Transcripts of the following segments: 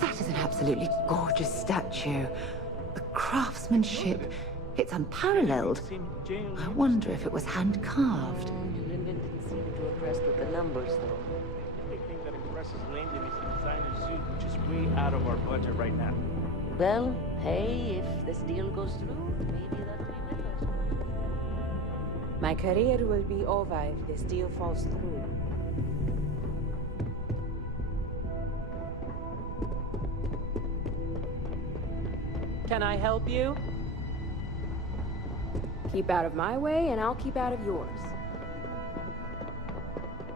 That is an absolutely gorgeous statue. The craftsmanship, it's unparalleled. I wonder if it was hand-carved. Lyndon didn't seem too impressed with the numbers, though. The big thing that impresses Lyndon is the designer suit, which is way out of our budget right now. Well, hey, if this deal goes through, maybe that'll be with us. My career will be over if this deal falls through. Can I help you? Keep out of my way, and I'll keep out of yours.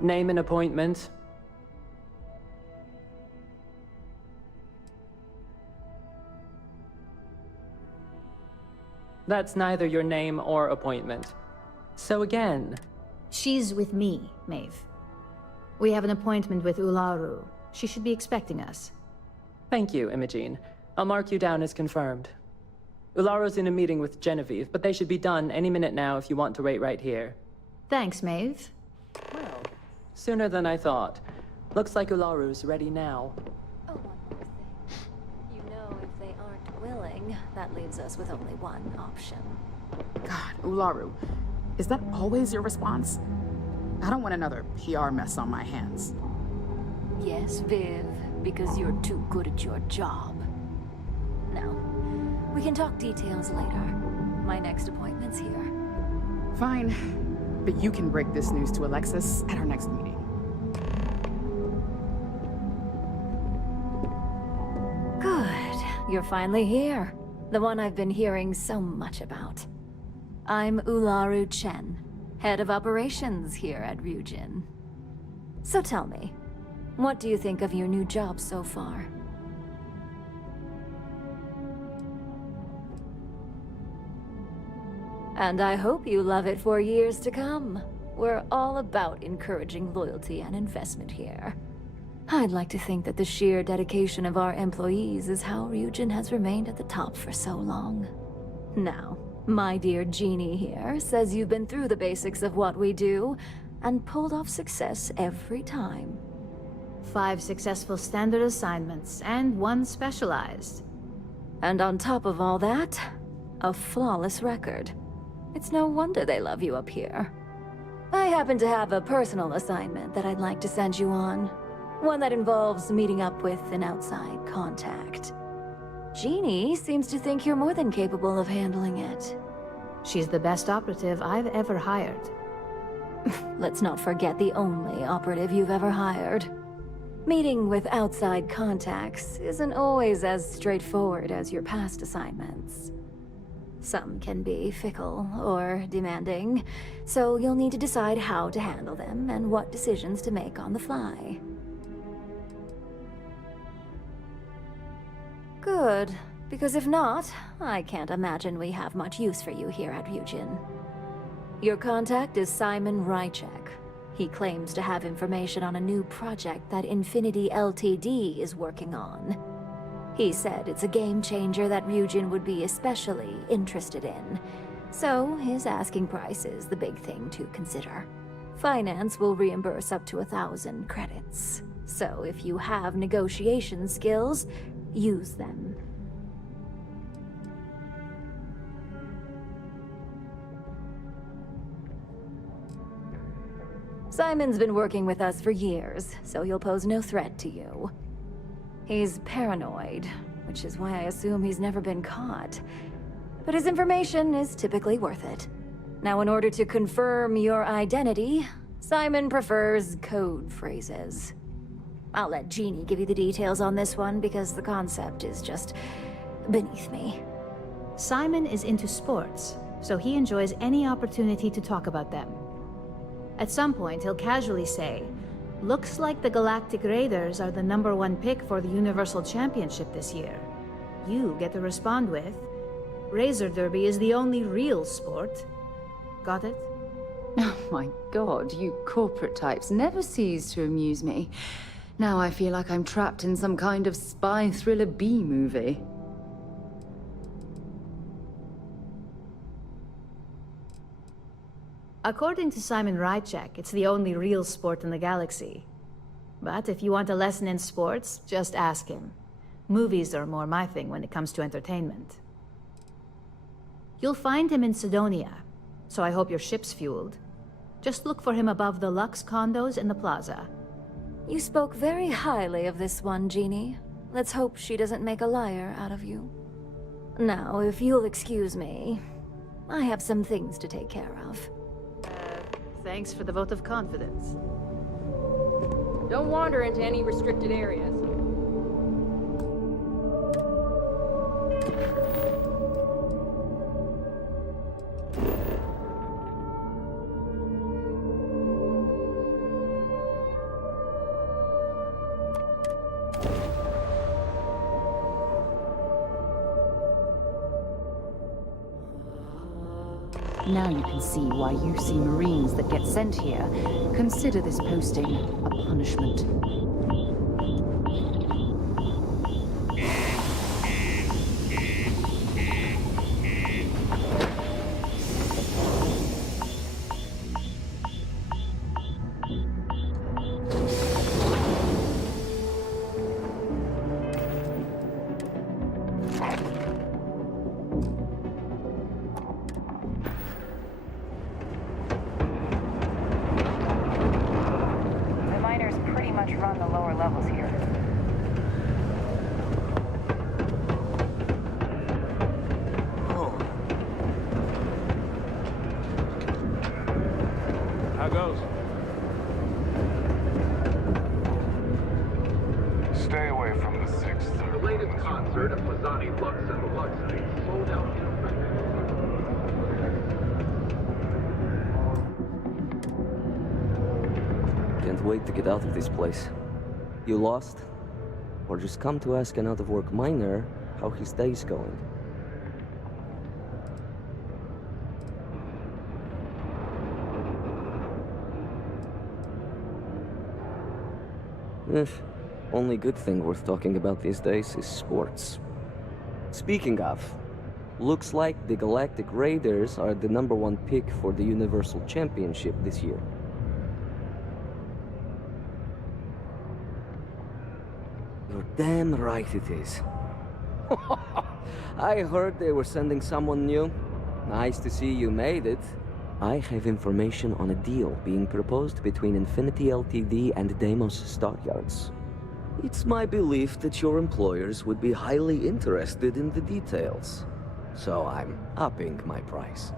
Name an appointment. That's neither your name or appointment. So again... She's with me, Maeve. We have an appointment with Ularu. She should be expecting us. Thank you, Imogene. I'll mark you down as confirmed. Ularo's in a meeting with Genevieve, but they should be done any minute now if you want to wait right here. Thanks, Maeve. Well, sooner than I thought. Looks like Ularu's ready now. Oh, one more thing. You know, if they aren't willing, that leaves us with only one option. God, Ularu, is that always your response? I don't want another PR mess on my hands. Yes, Viv, because you're too good at your job. Now, we can talk details later. My next appointment's here. Fine, but you can break this news to Alexis at our next meeting. Good. You're finally here. The one I've been hearing so much about. I'm Ularu Chen, head of operations here at Ryujin. So tell me, what do you think of your new job so far? And I hope you love it for years to come. We're all about encouraging loyalty and investment here. I'd like to think that the sheer dedication of our employees is how Ryujin has remained at the top for so long. Now, my dear Jeannie here says you've been through the basics of what we do and pulled off success every time. 5 successful standard assignments and 1 specialized. And on top of all that, a flawless record. It's no wonder they love you up here. I happen to have a personal assignment that I'd like to send you on. One that involves meeting up with an outside contact. Jeannie seems to think you're more than capable of handling it. She's the best operative I've ever hired. Let's not forget the only operative you've ever hired. Meeting with outside contacts isn't always as straightforward as your past assignments. Some can be fickle or demanding, so you'll need to decide how to handle them and what decisions to make on the fly. Good, because if not, I can't imagine we have much use for you here at Ryujin. Your contact is Simon Rychek. He claims to have information on a new project that Infinity Ltd is working on. He said it's a game changer that Ryujin would be especially interested in. So his asking price is the big thing to consider. Finance will reimburse up to 1,000 credits. So if you have negotiation skills, use them. Simon's been working with us for years, so he'll pose no threat to you. He's paranoid, which is why I assume he's never been caught. But his information is typically worth it. Now, in order to confirm your identity, Simon prefers code phrases. I'll let Jeannie give you the details on this one because the concept is just beneath me. Simon is into sports, so he enjoys any opportunity to talk about them. At some point, he'll casually say, "Looks like the Galactic Raiders are the #1 pick for the Universal Championship this year." You get to respond with, "Razor Derby is the only real sport." Got it? Oh my god, you corporate types never cease to amuse me. Now I feel like I'm trapped in some kind of spy thriller B-movie. According to Simon Ryujin, it's the only real sport in the galaxy. But if you want a lesson in sports, just ask him. Movies are more my thing when it comes to entertainment. You'll find him in Sidonia, so I hope your ship's fueled. Just look for him above the Lux condos in the plaza. You spoke very highly of this one, Jeannie. Let's hope she doesn't make a liar out of you. Now, if you'll excuse me, I have some things to take care of. Thanks for the vote of confidence. Don't wander into any restricted areas. Now you can see why UC Marines that get sent here consider this posting a punishment. Run the lower levels here. Oh. How goes? Stay away from the sixth. The latest concert of Mazzani, Lux, and the Luxites sold out in a Can't wait to get out of this place. You lost? Or just come to ask an out-of-work miner how his day's going? Only good thing worth talking about these days is sports. Speaking of, looks like the Galactic Raiders are the #1 pick for the Universal Championship this year. You're damn right it is. I heard they were sending someone new. Nice to see you made it. I have information on a deal being proposed between Infinity Ltd and Deimos Stockyards. It's my belief that your employers would be highly interested in the details. So I'm upping my price.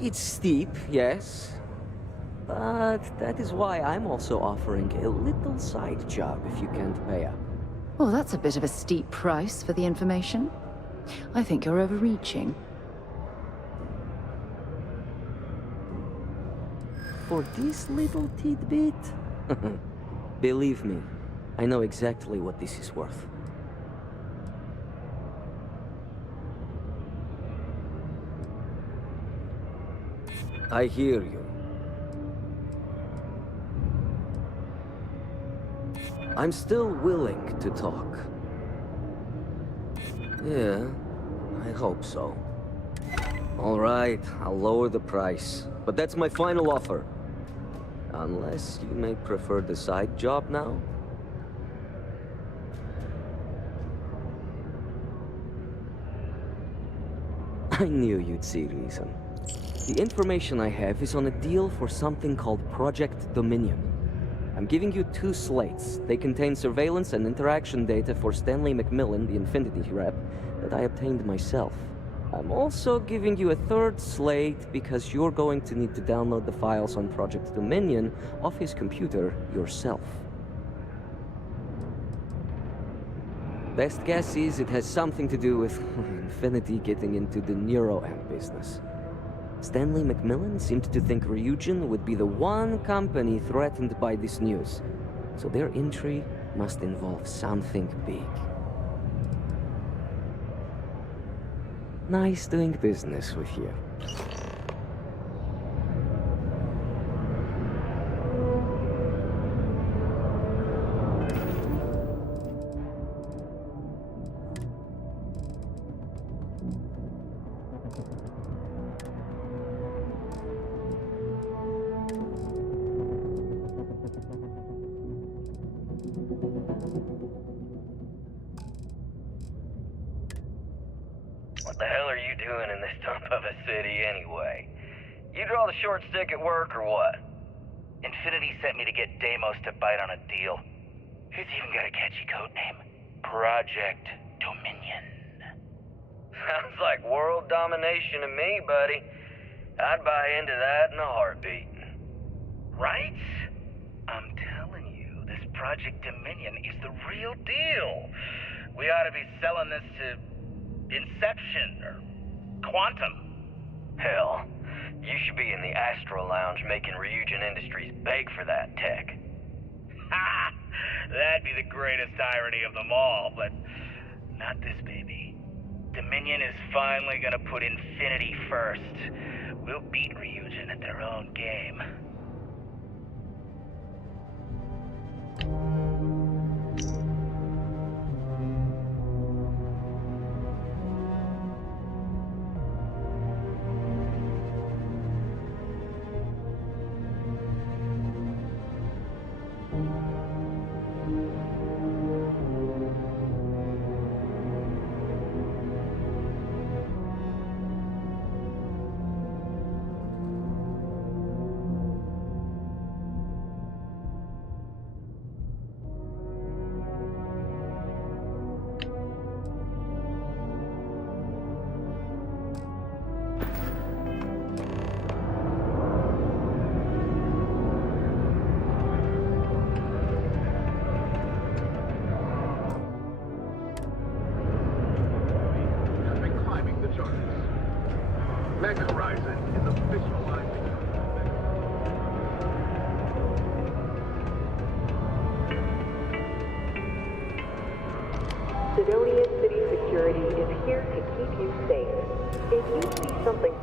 It's steep, yes. But that is why I'm also offering a little side job if you can't pay up. Well, that's a bit of a steep price for the information. I think you're overreaching. For this little tidbit? Believe me, I know exactly what this is worth. I hear you. I'm still willing to talk. Yeah, I hope so. All right, I'll lower the price. But that's my final offer. Unless you may prefer the side job now? I knew you'd see reason. The information I have is on a deal for something called Project Dominion. I'm giving you 2 slates. They contain surveillance and interaction data for Stanley McMillan, the Infinity rep, that I obtained myself. I'm also giving you a 3rd slate because you're going to need to download the files on Project Dominion off his computer yourself. Best guess is it has something to do with Infinity getting into the neuroamp business. Stanley McMillan seemed to think Ryujin would be the one company threatened by this news, so their entry must involve something big. Nice doing business with you. What the hell are you doing in this dump of a city anyway? You draw the short stick at work or what? Infinity sent me to get Deimos to bite on a deal. He's even got a catchy code name. Project Dominion. Sounds like world domination to me, buddy. I'd buy into that in a heartbeat. Right? I'm telling you, this Project Dominion is the real deal. We ought to be selling this to Inception or Quantum. Hell, you should be in the Astro Lounge making Ryujin Industries beg for that tech. Ha! That'd be the greatest irony of them all, but not this baby. Dominion is finally gonna put Infinity first. We'll beat Ryujin at their own game. Sidonia City Security is here to keep you safe. If you see something...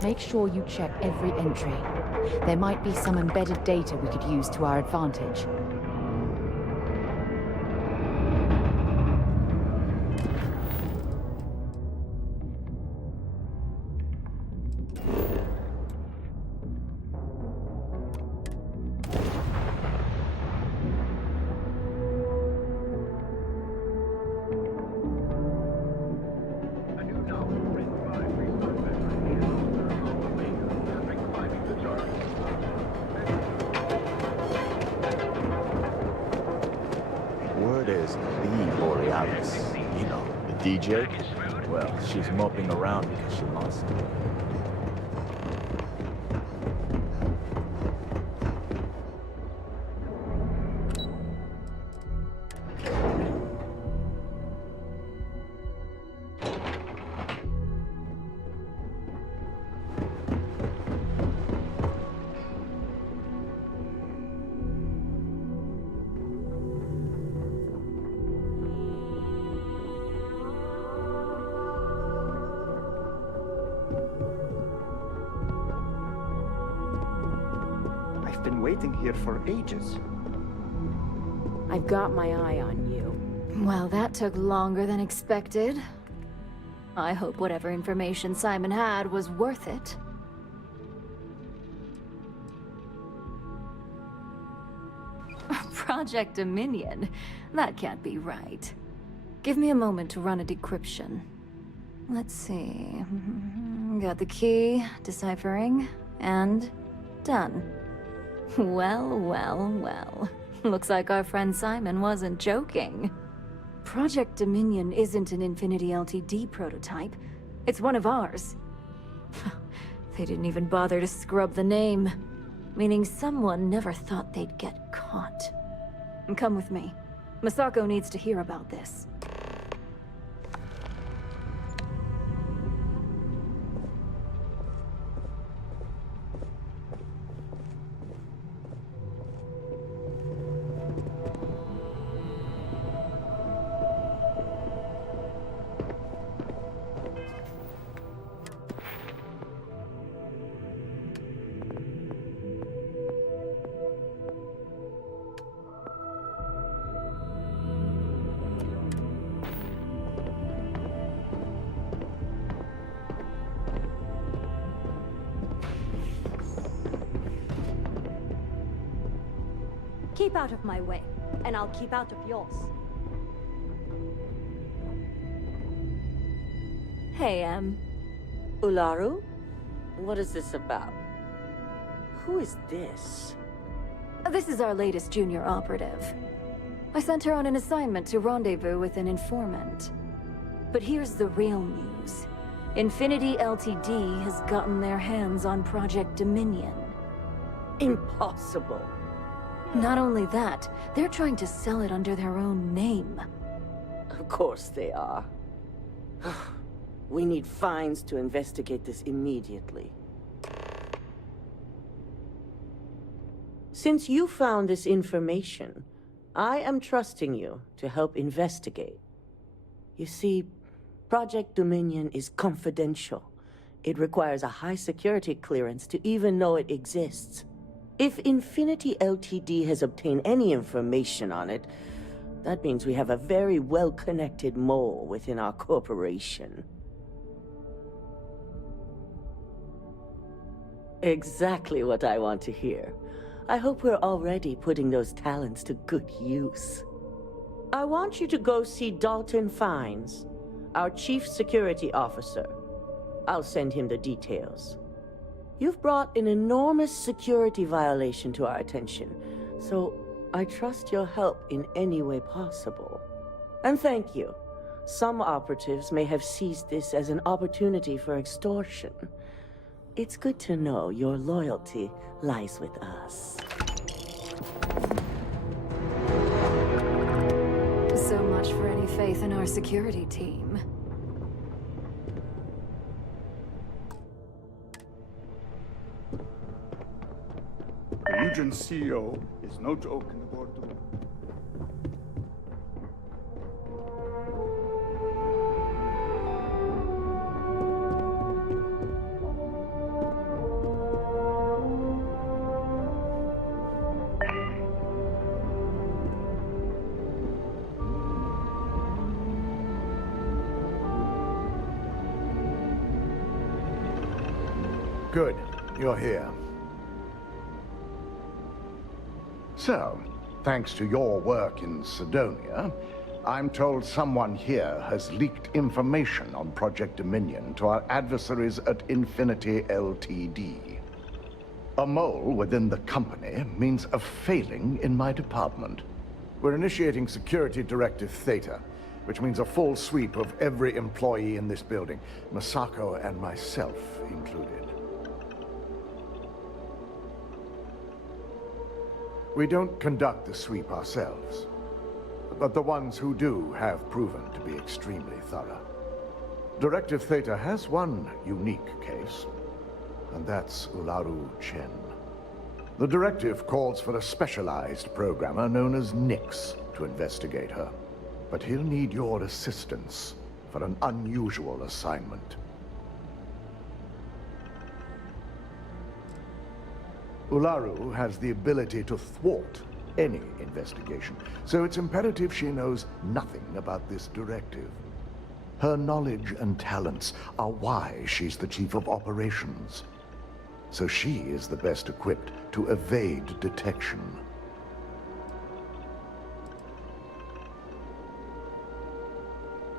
Make sure you check every entry. There might be some embedded data we could use to our advantage. DJ? Well, she's moping around because she lost it. I've been waiting here for ages. I've got my eye on you. Well, that took longer than expected. I hope whatever information Simon had was worth it. Project Dominion? That can't be right. Give me a moment to run a decryption. Let's see. Got the key, deciphering, and done. Well, well, well. Looks like our friend Simon wasn't joking. Project Dominion isn't an Infinity LTD prototype. It's one of ours. They didn't even bother to scrub the name, meaning someone never thought they'd get caught. Come with me. Masako needs to hear about this. Keep out of my way, and I'll keep out of yours. Hey, Ularu? What is this about? Who is this? This is our latest junior operative. I sent her on an assignment to rendezvous with an informant. But here's the real news. Infinity LTD has gotten their hands on Project Dominion. Impossible. Not only that, they're trying to sell it under their own name. Of course they are. We need fines to investigate this immediately. Since you found this information, I am trusting you to help investigate. You see, Project Dominion is confidential. It requires a high security clearance to even know it exists. If Infinity LTD has obtained any information on it, that means we have a very well-connected mole within our corporation. Exactly what I want to hear. I hope we're already putting those talents to good use. I want you to go see Dalton Fines, our Chief Security Officer. I'll send him the details. You've brought an enormous security violation to our attention, so I trust your help in any way possible. And thank you. Some operatives may have seized this as an opportunity for extortion. It's good to know your loyalty lies with us. So much for any faith in our security team. The Ryujin CEO is no joke in the boardroom. Good. You're here. So, thanks to your work in Sidonia, I'm told someone here has leaked information on Project Dominion to our adversaries at Infinity LTD. A mole within the company means a failing in my department. We're initiating Security Directive Theta. which means a full sweep of every employee in this building, Masako and myself included. We don't conduct the sweep ourselves, but the ones who do have proven to be extremely thorough. Directive Theta has one unique case, and that's Ularu Chen. The directive calls for a specialized programmer known as Nix to investigate her, but he'll need your assistance for an unusual assignment. Ularu has the ability to thwart any investigation, so it's imperative she knows nothing about this directive. Her knowledge and talents are why she's the chief of operations, so she is the best equipped to evade detection.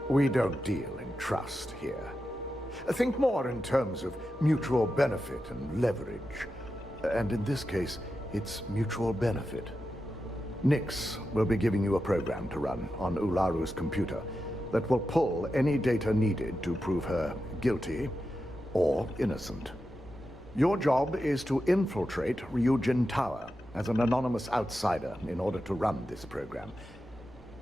We don't deal in trust here. Think more in terms of mutual benefit and leverage. And in this case, it's mutual benefit. Nix will be giving you a program to run on Ularu's computer that will pull any data needed to prove her guilty or innocent. Your job is to infiltrate Ryujin Tower as an anonymous outsider in order to run this program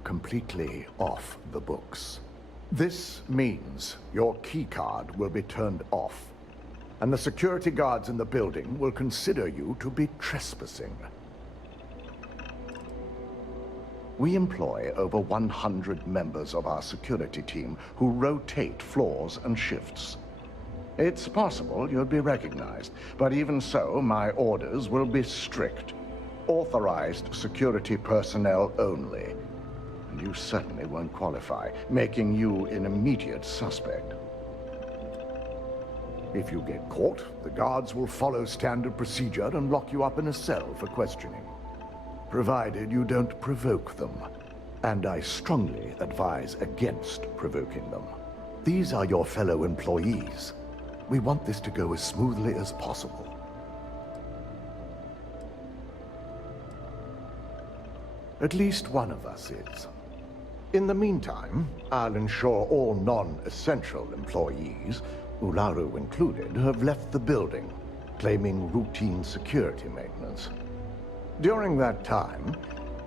completely off the books. This means your keycard will be turned off, and the security guards in the building will consider you to be trespassing. We employ over 100 members of our security team who rotate floors and shifts. It's possible you'll be recognized, but even so, my orders will be strict. Authorized security personnel only. And you certainly won't qualify, making you an immediate suspect. If you get caught, the guards will follow standard procedure and lock you up in a cell for questioning. Provided you don't provoke them. And I strongly advise against provoking them. These are your fellow employees. We want this to go as smoothly as possible. At least one of us is. In the meantime, I'll ensure all non-essential employees, Ularu included, have left the building, claiming routine security maintenance. During that time,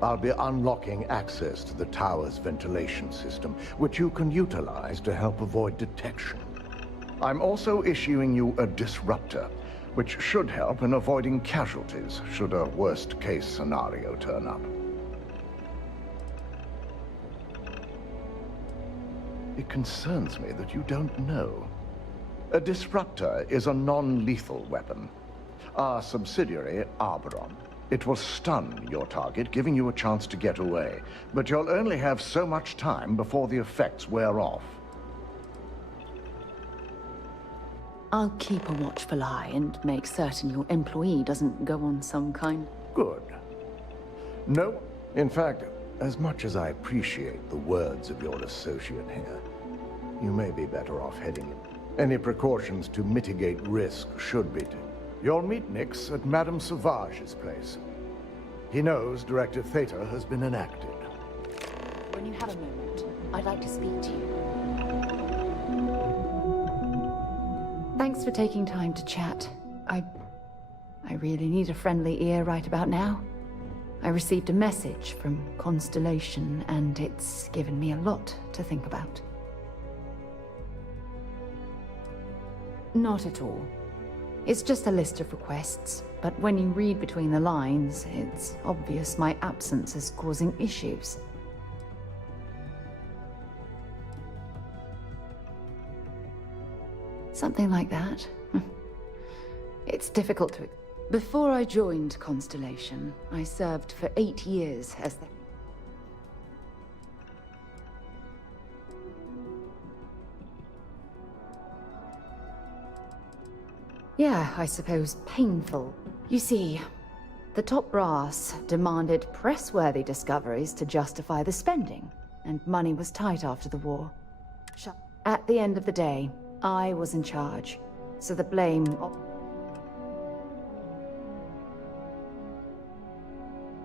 I'll be unlocking access to the tower's ventilation system, which you can utilize to help avoid detection. I'm also issuing you a disruptor, which should help in avoiding casualties should a worst-case scenario turn up. It concerns me that you don't know. A disruptor is a non-lethal weapon. Our subsidiary, Arbron. It will stun your target, giving you a chance to get away. But you'll only have so much time before the effects wear off. I'll keep a watchful eye and make certain your employee doesn't go on some kind... Good. No, in fact, as much as I appreciate the words of your associate here, you may be better off heading in. Any precautions to mitigate risk should be taken. You'll meet Nix at Madame Sauvage's place. He knows Directive Theta has been enacted. When you have a moment, I'd like to speak to you. Thanks for taking time to chat. I really need a friendly ear right about now. I received a message from Constellation, and it's given me a lot to think about. Not at all. It's just a list of requests, but when you read between the lines, it's obvious my absence is causing issues. Something like that. It's difficult to... Before I joined Constellation, I served for 8 years as the... Yeah, I suppose painful. You see, the top brass demanded press-worthy discoveries to justify the spending, and money was tight after the war. At the end of the day, I was in charge, so the blame...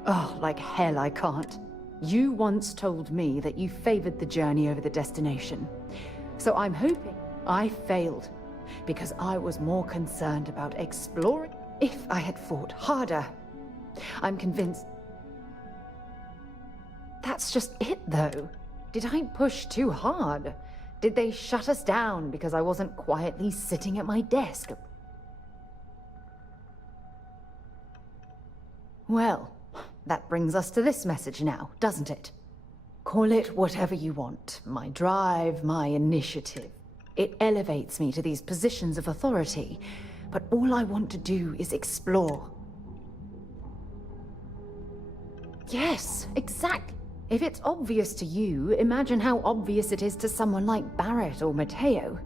Oh, like hell I can't. You once told me that you favored the journey over the destination. So I'm hoping I failed, because I was more concerned about exploring. If I had fought harder, I'm convinced... That's just it, though. Did I push too hard? Did they shut us down because I wasn't quietly sitting at my desk? Well, that brings us to this message now, doesn't it? Call it whatever you want. My drive, my initiative. It elevates me to these positions of authority, but all I want to do is explore. Yes, exactly. If it's obvious to you, imagine how obvious it is to someone like Barrett or Mateo.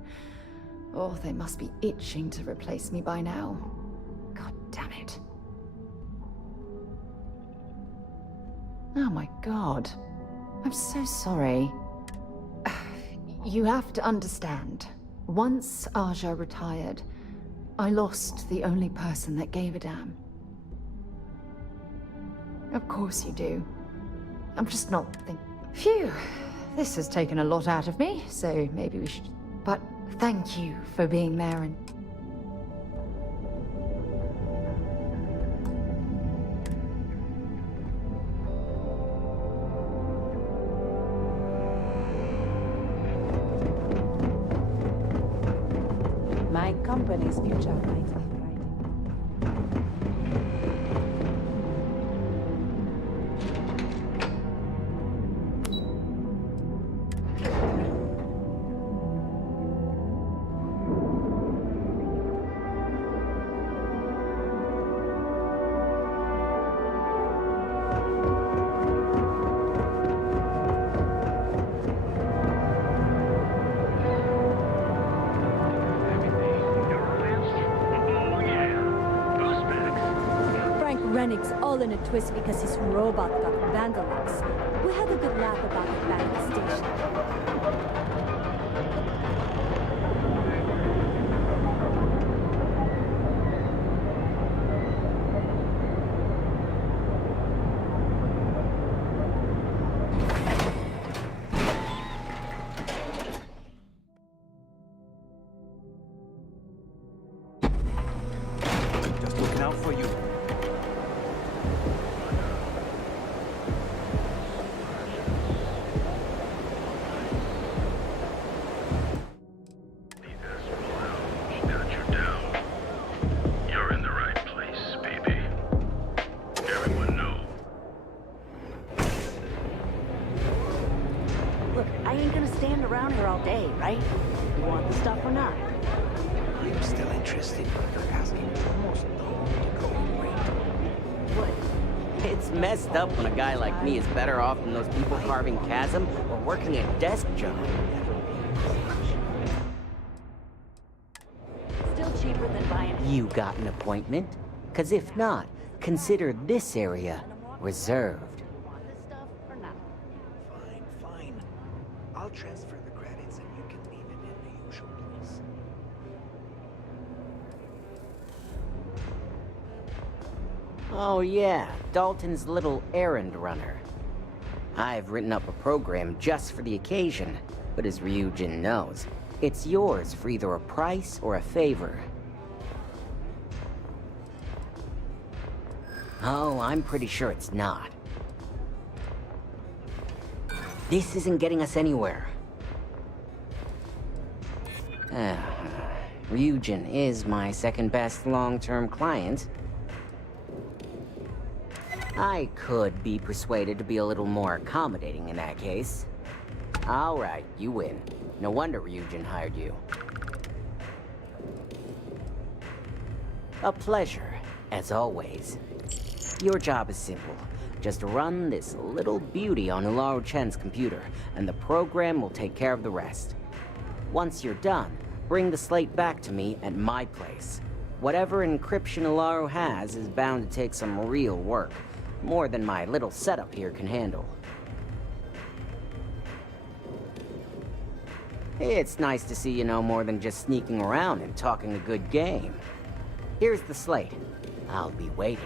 Oh, they must be itching to replace me by now. God damn it. Oh my god. I'm so sorry. You have to understand. Once Aja retired, I lost the only person that gave a damn. Of course you do. I'm just not Phew. This has taken a lot out of me, so maybe we should... But thank you for being there and... My company's future might be bright. Rennick's all in a twist because his robot got vandalized. We had a good laugh about it back at the station. Just looking out for you. Messed up when a guy like me is better off than those people carving chasm or working a desk job. Still cheaper than buying... You got an appointment? 'Cause if not, consider this area reserved. Fine. I'll transfer the credits and you can leave it in the usual place. Oh yeah, Dalton's little errand runner. I've written up a program just for the occasion, but as Ryujin knows, it's yours for either a price or a favor. Oh, I'm pretty sure it's not. This isn't getting us anywhere. Ryujin is my second best long-term client. I could be persuaded to be a little more accommodating in that case. All right, you win. No wonder Ryujin hired you. A pleasure, as always. Your job is simple. Just run this little beauty on Ularu Chen's computer, and the program will take care of the rest. Once you're done, bring the slate back to me at my place. Whatever encryption Ularu has is bound to take some real work. More than my little setup here can handle. It's nice to see you know more than just sneaking around and talking a good game. Here's the slate. I'll be waiting.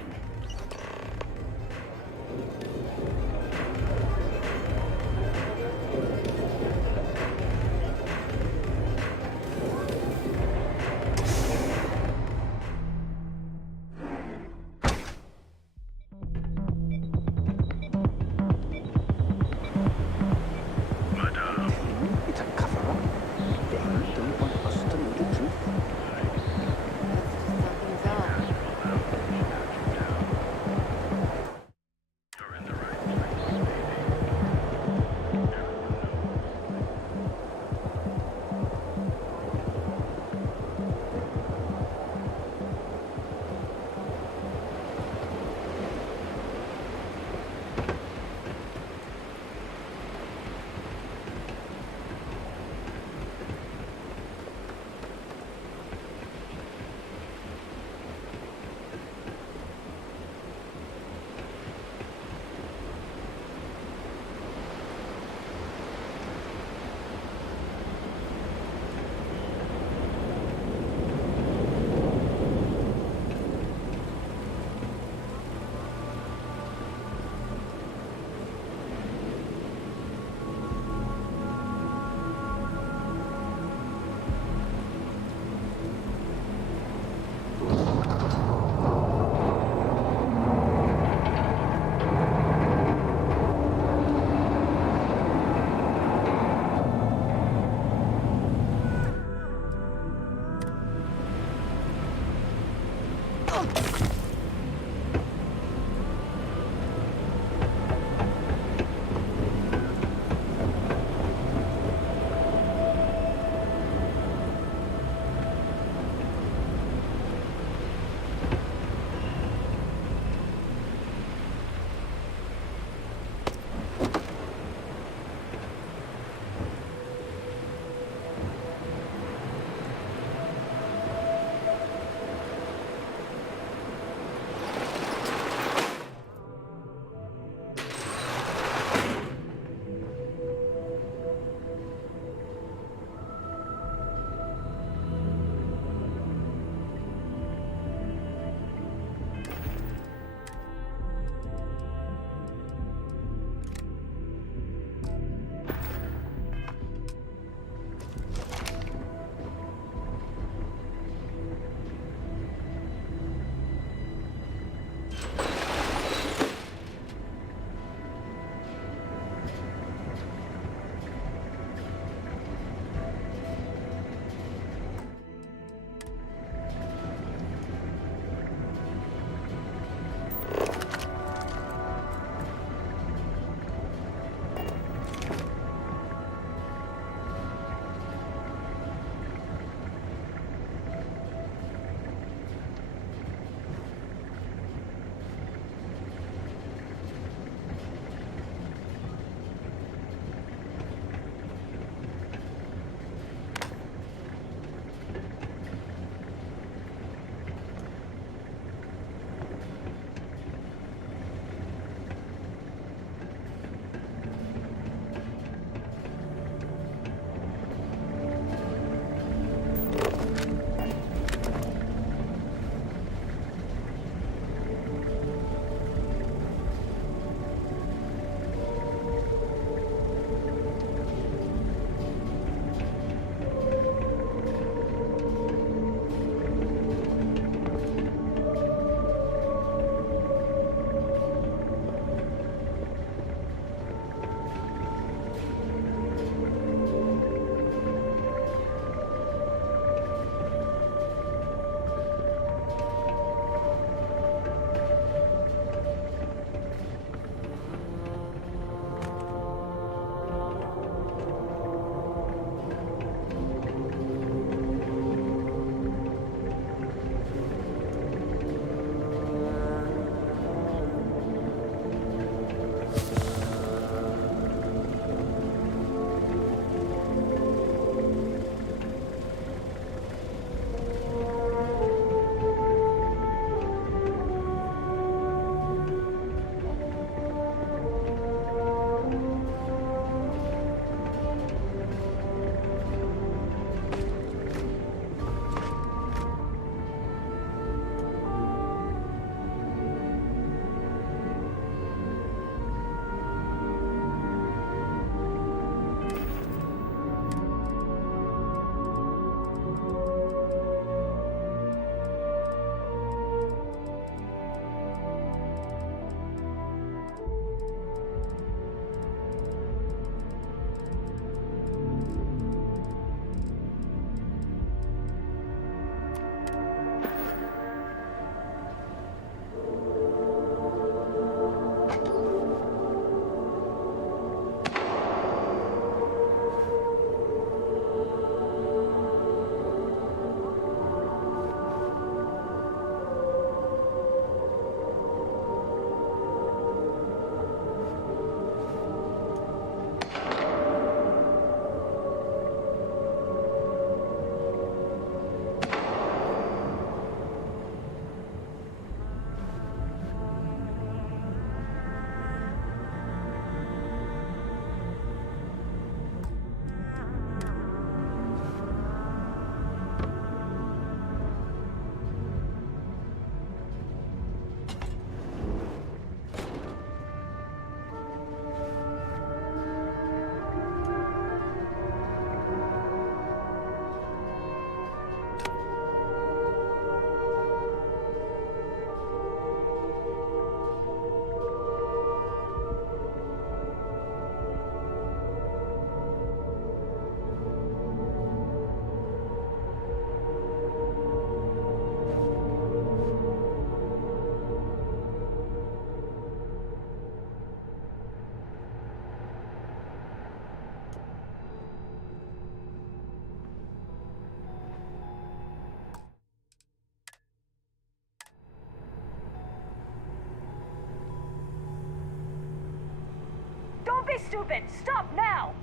stupid! Stop now!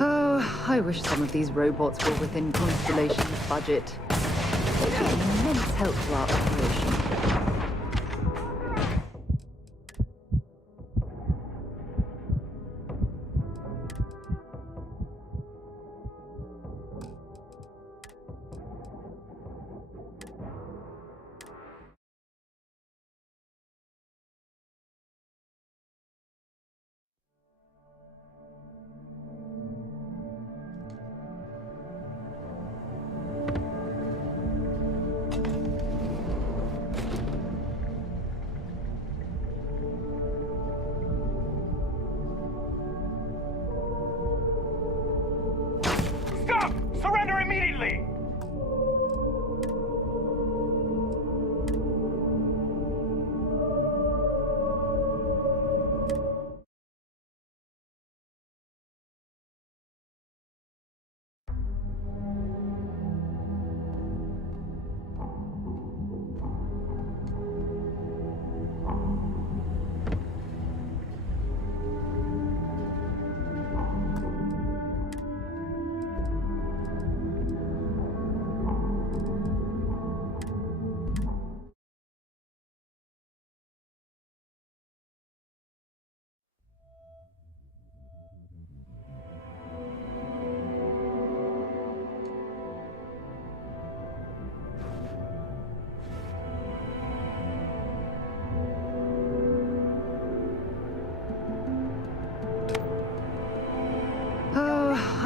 Oh, I wish some of these robots were within Constellation's budget. They'd be an immense help to our operation. Stop! Surrender immediately!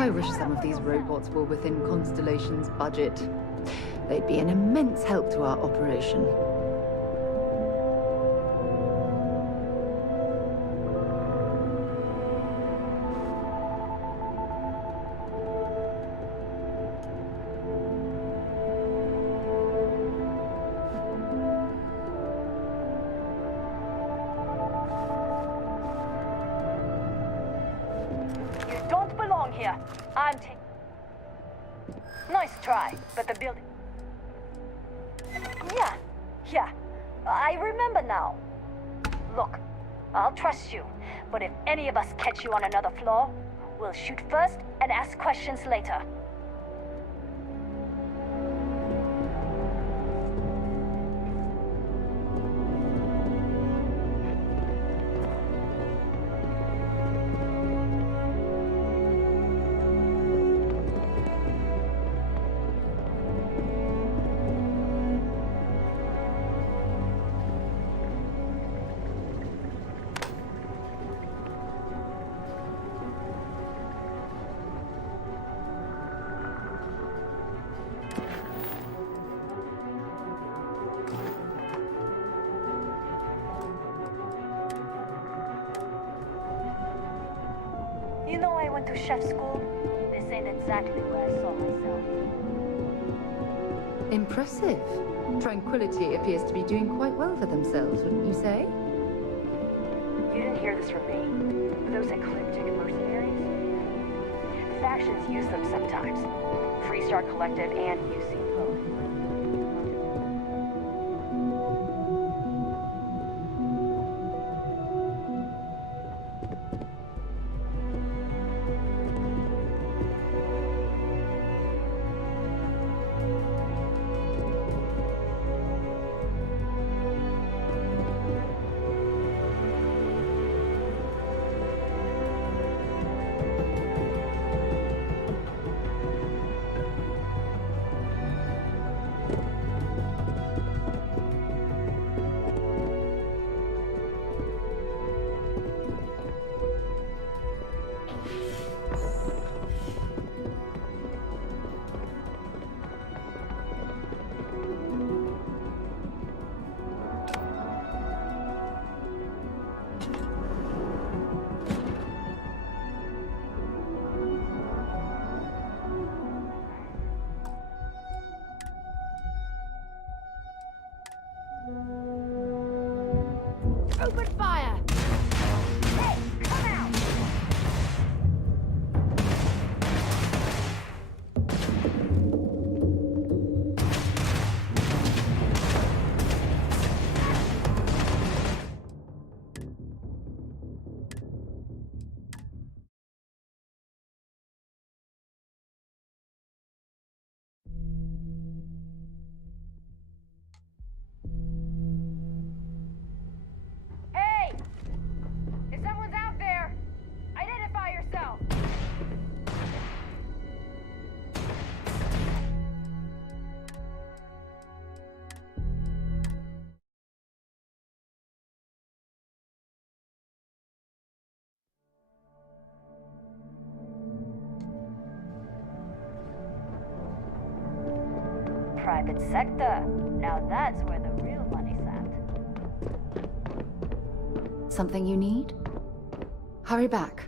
I wish some of these robots were within Constellation's budget. They'd be an immense help to our operation. You don't belong here. I'm taking... Nice try, but the building... Yeah. I remember now. Look, I'll trust you, but if any of us catch you on another floor, we'll shoot first and ask questions later. You know I went to chef school? This ain't exactly where I saw myself. Impressive. Tranquility appears to be doing quite well for themselves, wouldn't you say? You didn't hear this from me. Those ecliptic mercenaries? Factions use them sometimes. Freestar Collective and UC both. Open fire! Hey, come out! private sector. Now that's where the real money's at. Something you need? Hurry back.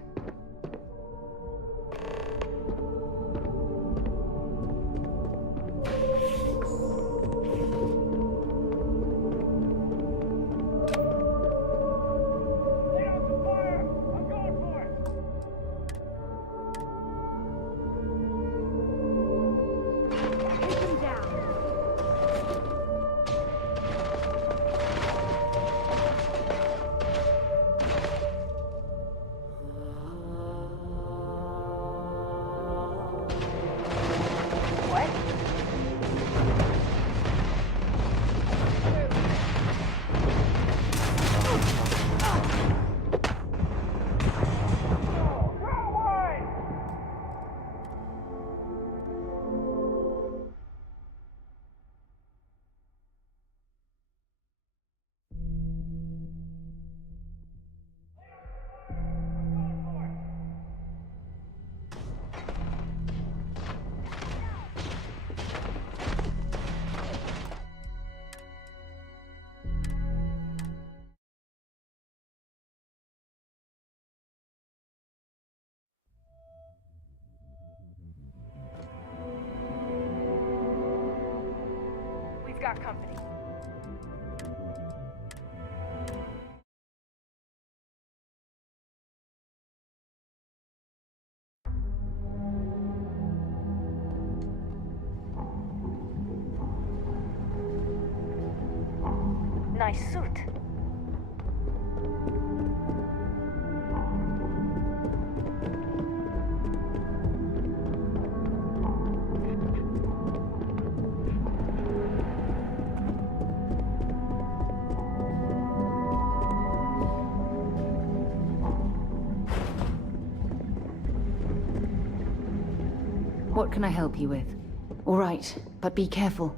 Got company. Nice suit. What can I help you with? All right, but be careful.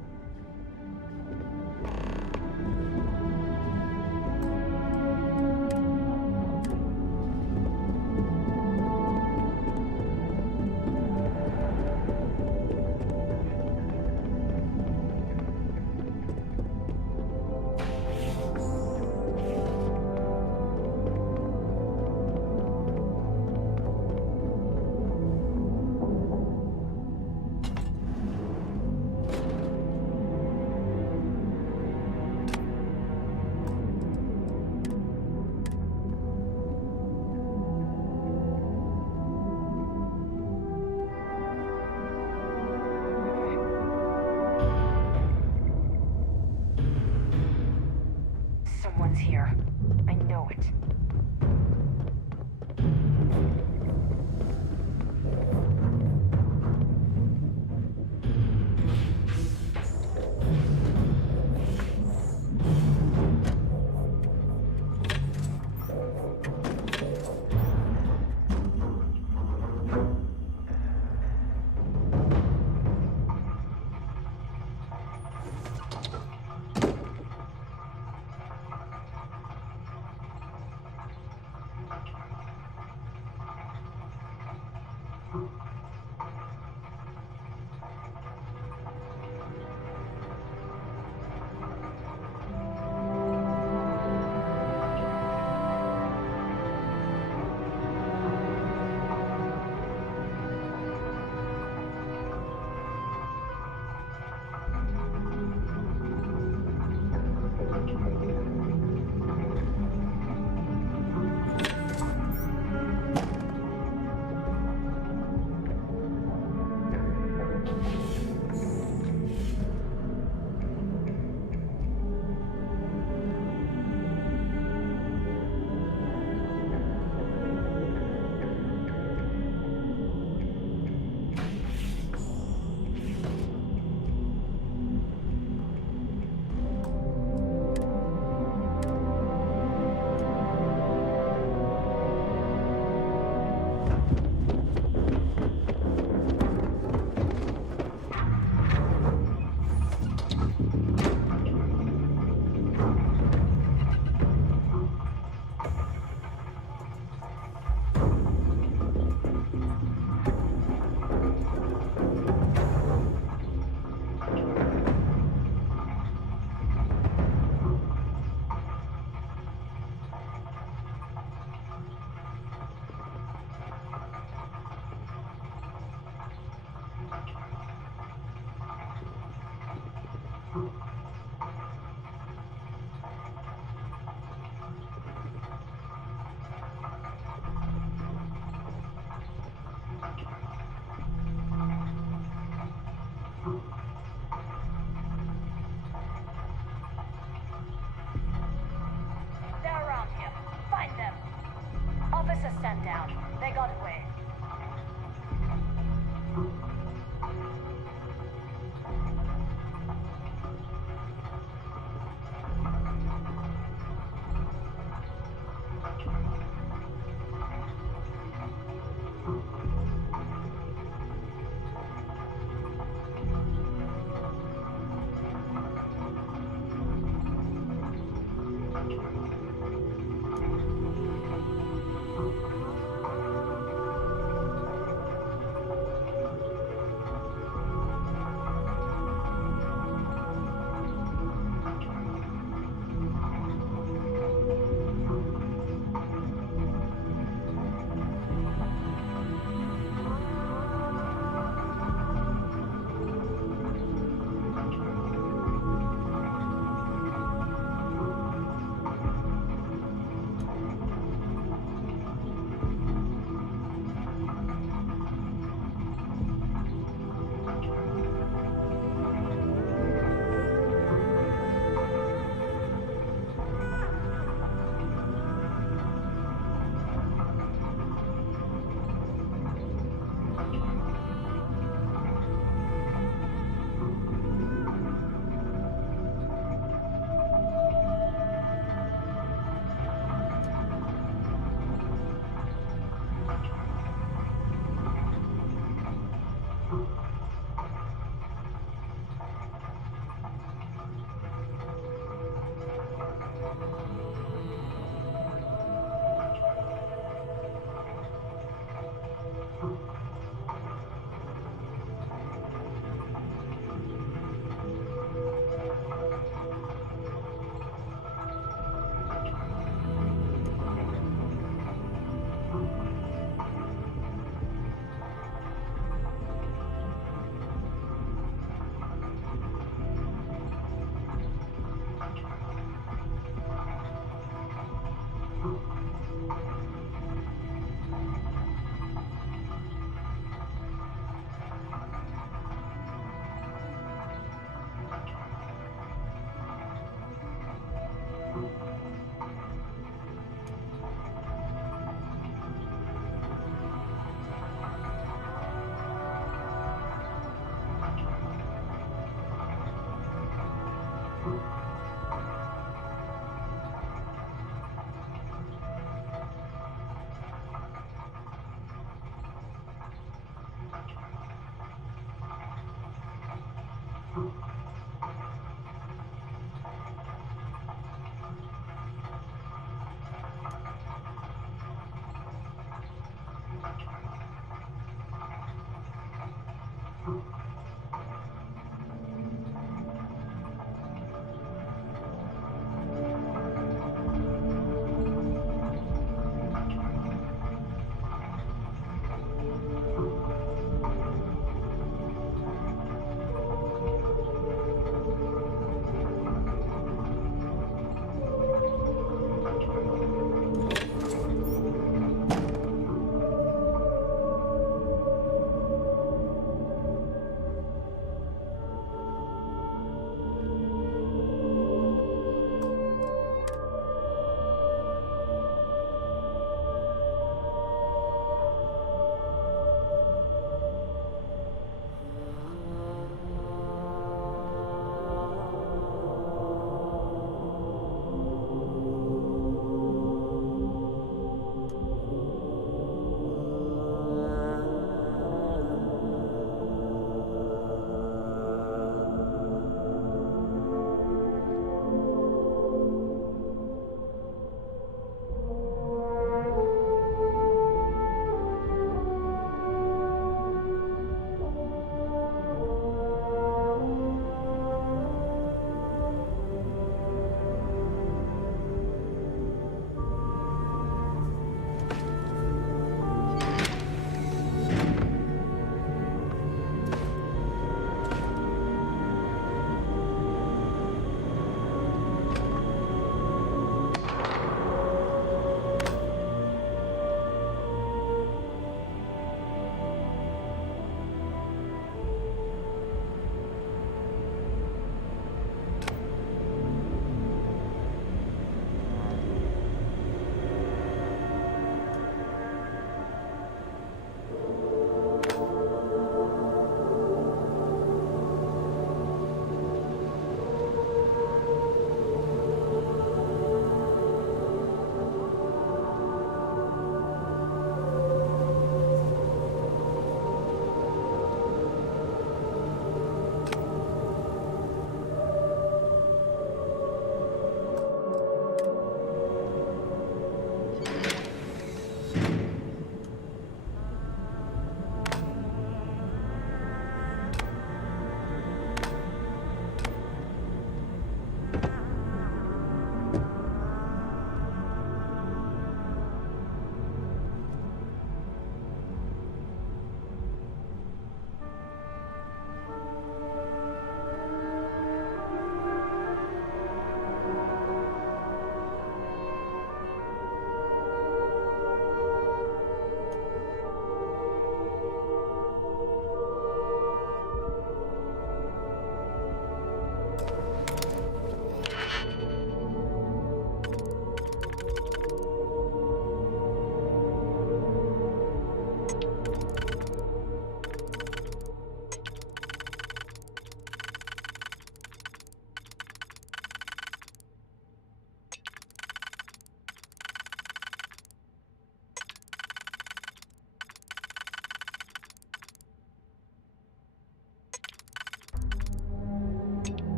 Someone's here. I know it. chasers sent down. They got away.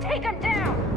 Take him down!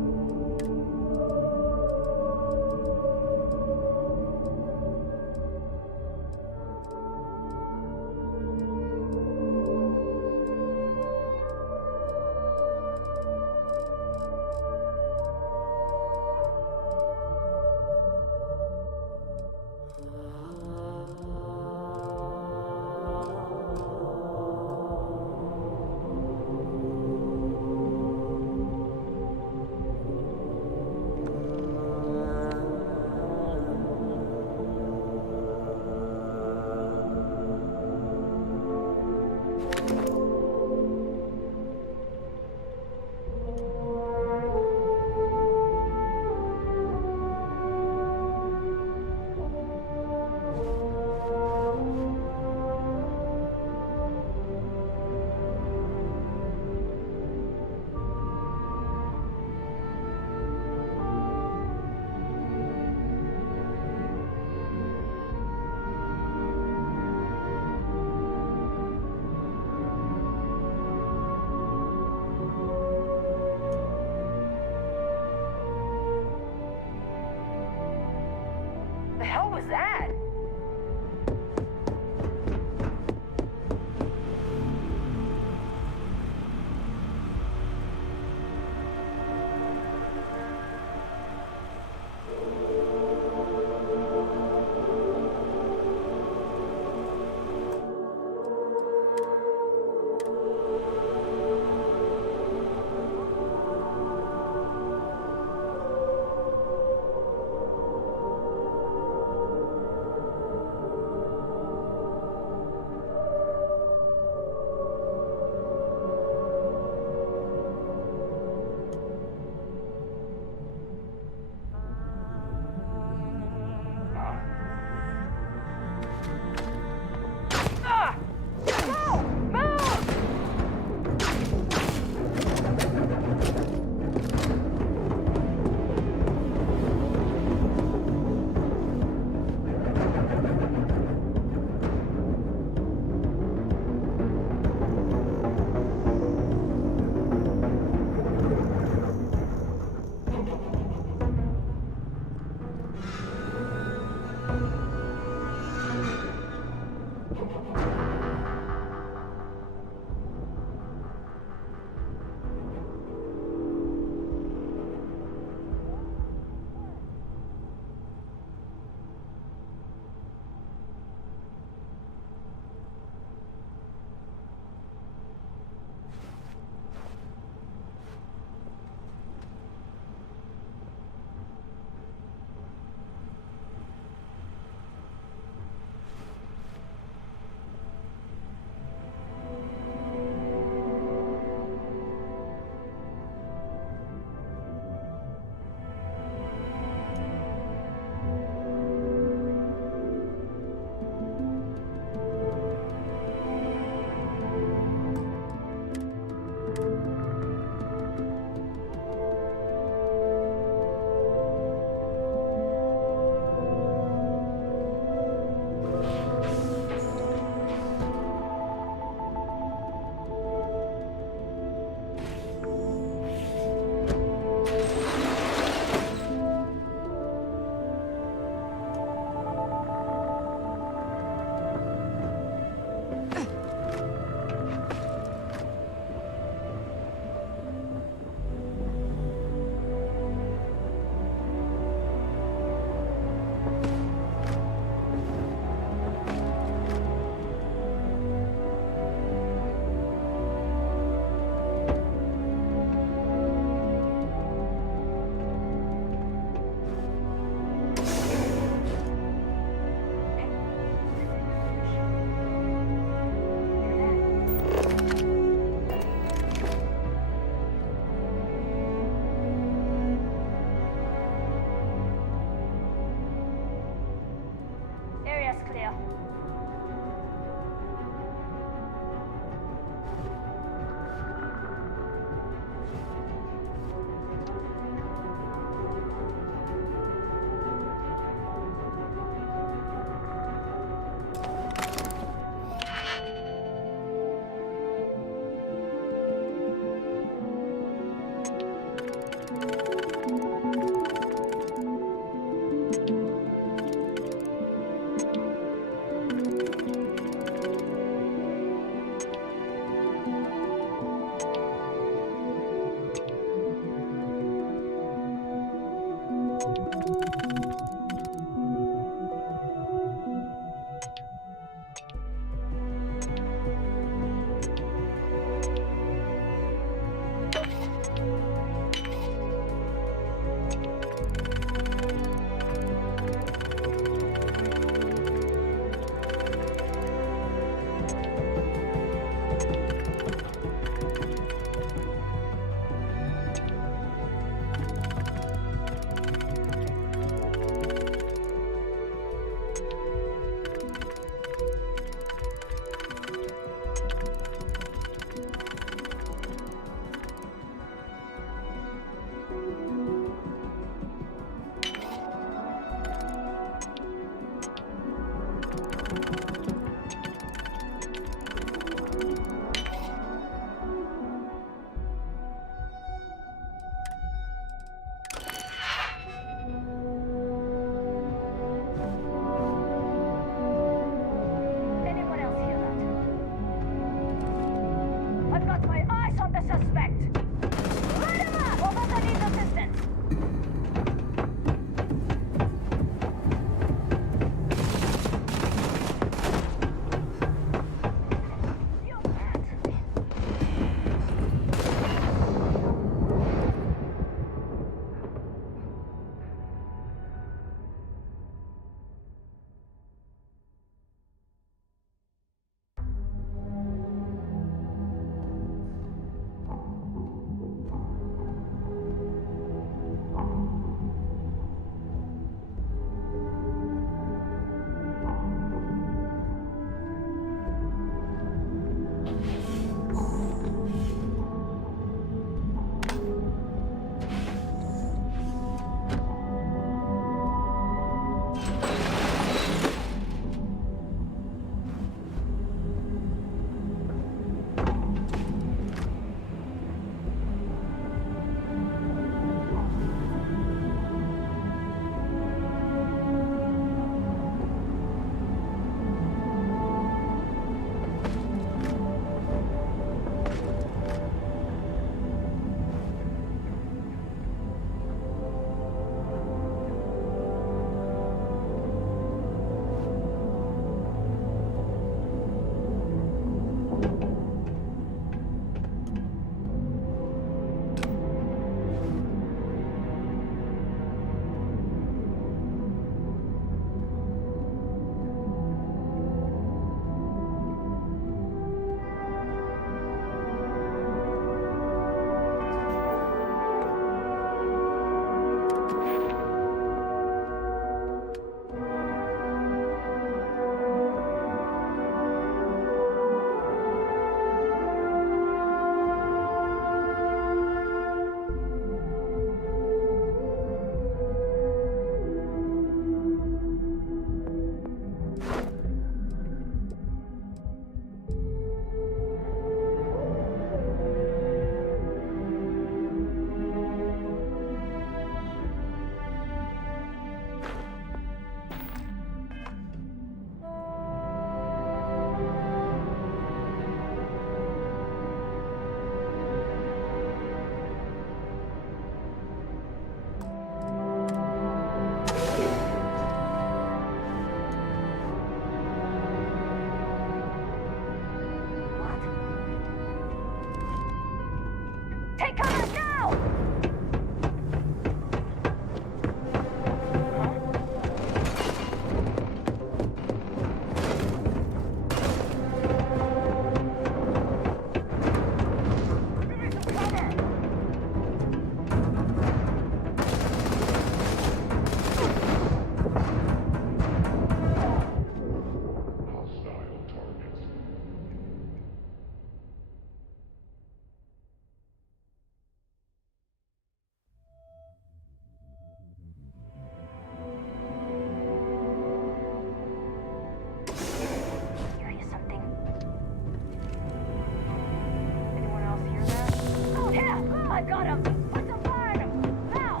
I got him! Put some fire in him! Now!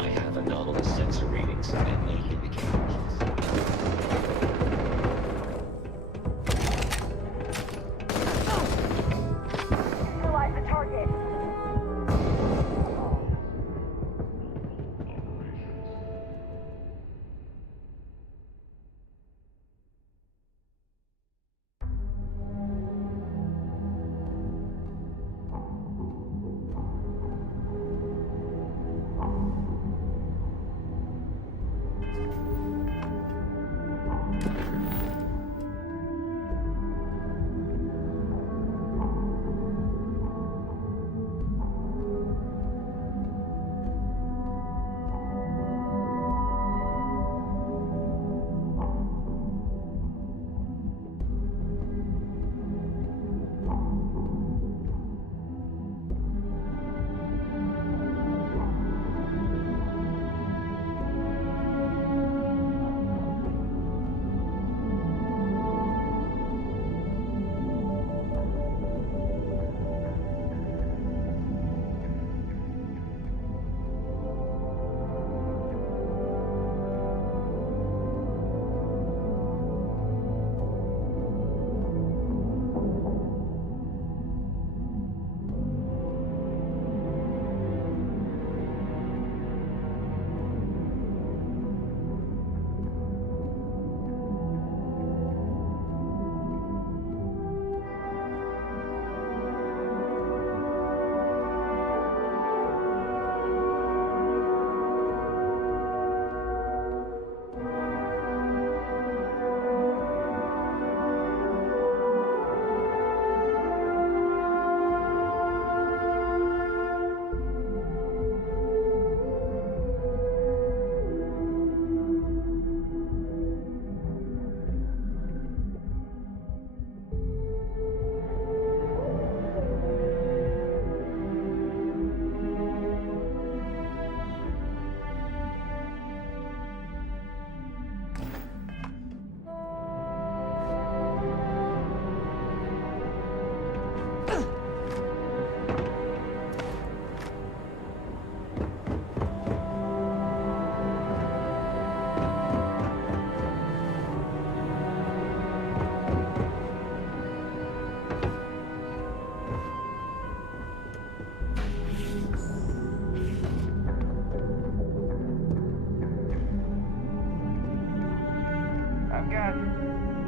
I have anomalous sensor readings and new indicators. Neutralize the target.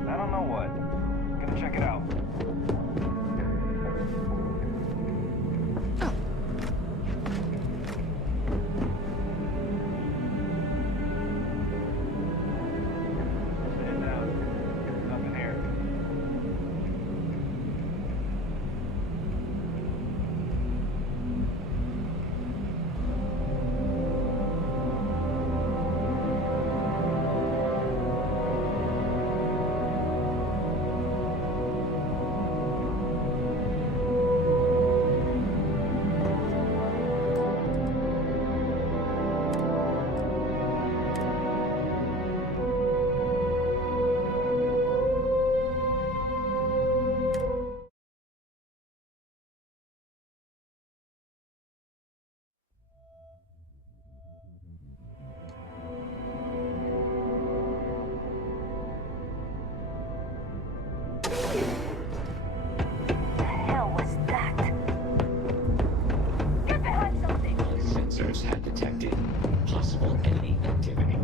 I don't know what. Gonna check it out. Nothing here. Sensors have detected possible enemy activity.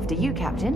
After you, Captain.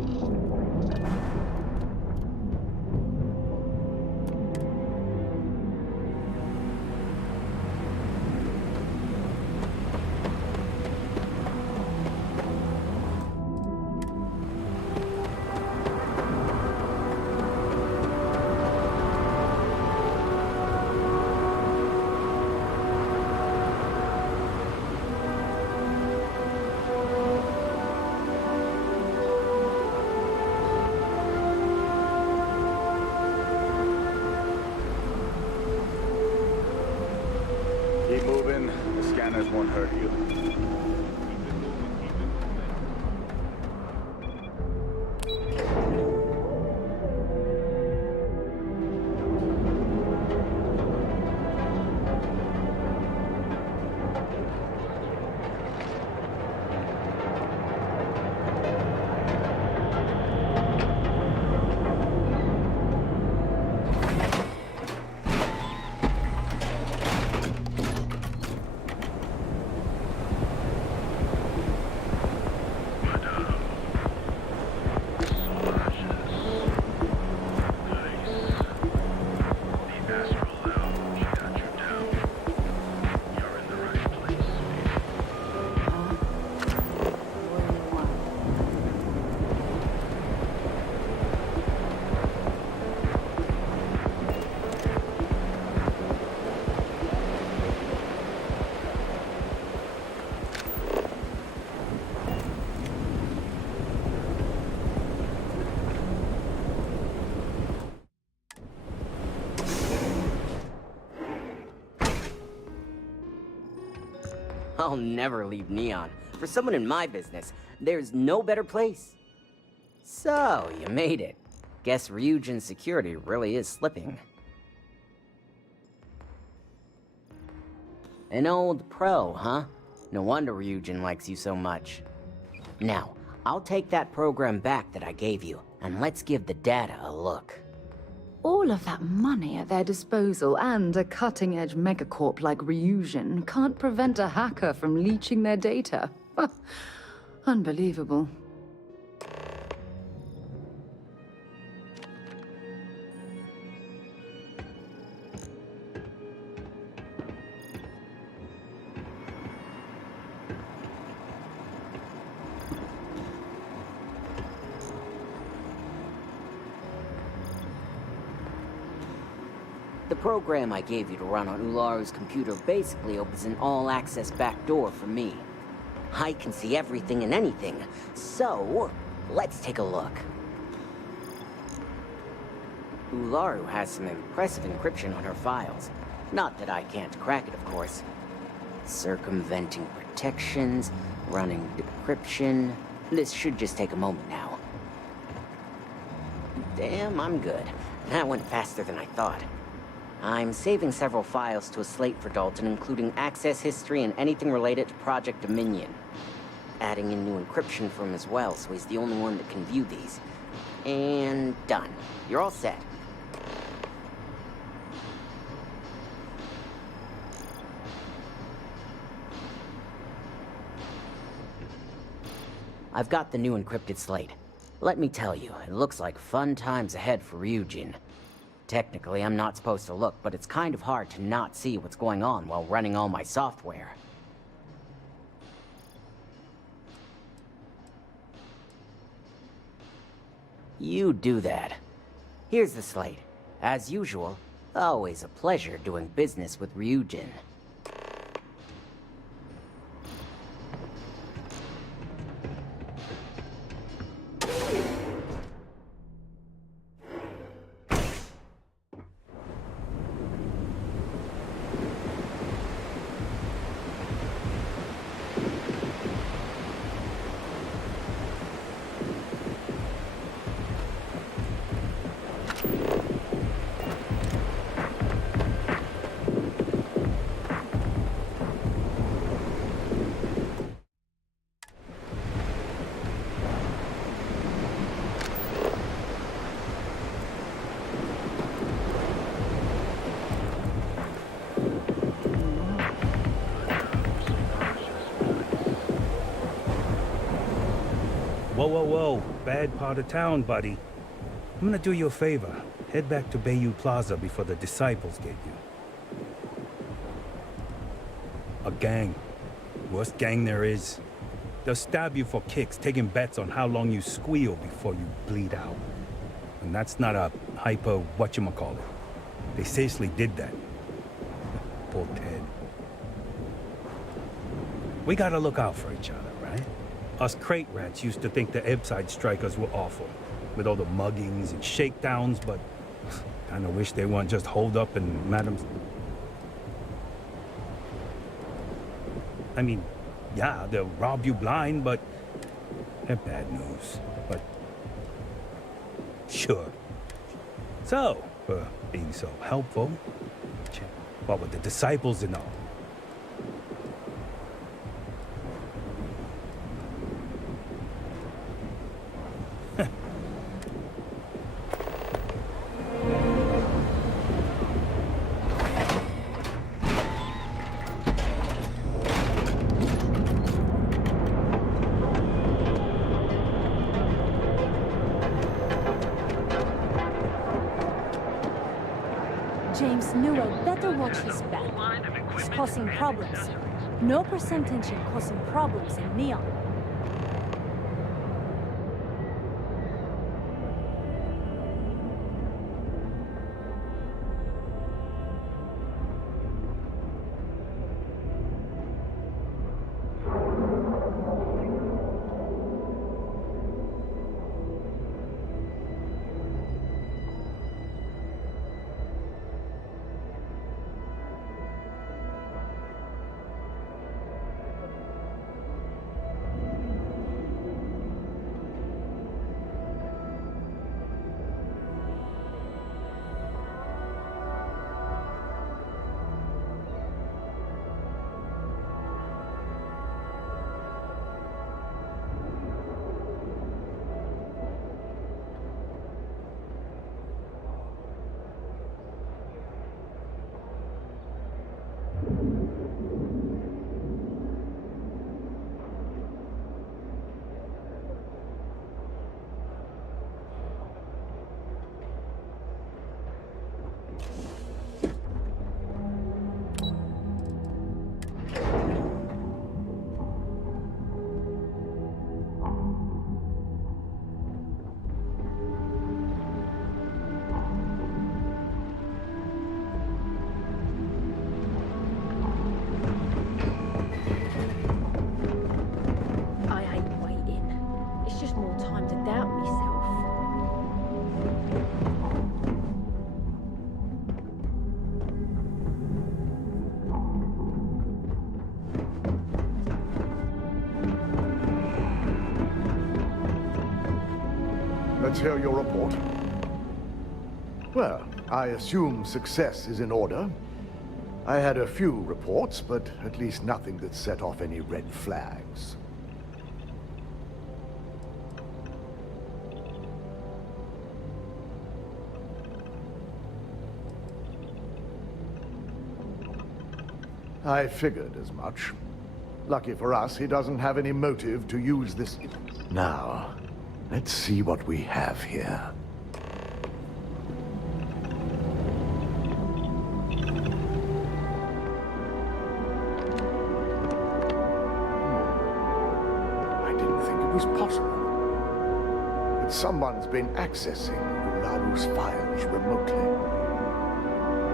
Keep moving. The scanners won't hurt you. I'll never leave Neon. For someone in my business, there's no better place. So, you made it. Guess Ryujin's security really is slipping. An old pro, huh? No wonder Ryujin likes you so much. Now, I'll take that program back that I gave you, and let's give the data a look. All of that money at their disposal and a cutting-edge megacorp like Ryujin can't prevent a hacker from leeching their data. Unbelievable. The program I gave you to run on Ularu's computer basically opens an all-access backdoor for me. I can see everything and anything, so let's take a look. Ularu has some impressive encryption on her files. Not that I can't crack it, of course. Circumventing protections, running decryption. This should just take a moment now. Damn, I'm good. That went faster than I thought. I'm saving several files to a slate for Dalton, including access history and anything related to Project Dominion. Adding in new encryption for him as well, so he's the only one that can view these. And done. You're all set. I've got the new encrypted slate. Let me tell you, it looks like fun times ahead for Ryujin. Technically, I'm not supposed to look, but it's kind of hard to not see what's going on while running all my software. You do that. Here's the slate. As usual, always a pleasure doing business with Ryujin. Whoa, whoa, whoa. Bad part of town, buddy. I'm gonna do you a favor. Head back to Bayou Plaza before the disciples get you. A gang. Worst gang there is. They'll stab you for kicks, taking bets on how long you squeal before you bleed out. And that's not a hyper whatchamacallit. They seriously did that. Poor Ted. We gotta look out for each other, right? Us crate rats used to think the Ebbside strikers were awful, with all the muggings and shakedowns, but kinda wish they weren't just holed up in Madam's... I mean, yeah, they'll rob you blind, but they're bad news. But sure. So, for being so helpful, what with the disciples and all? James Newell better watch his back. He's causing problems. No percentage in causing problems in Neon. Let's hear your report. Well, I assume success is in order. I had a few reports, but at least nothing that set off any red flags. I figured as much. Lucky for us, he doesn't have any motive to use this... Now, let's see what we have here. I didn't think it was possible. But someone's been accessing Ularu's files remotely.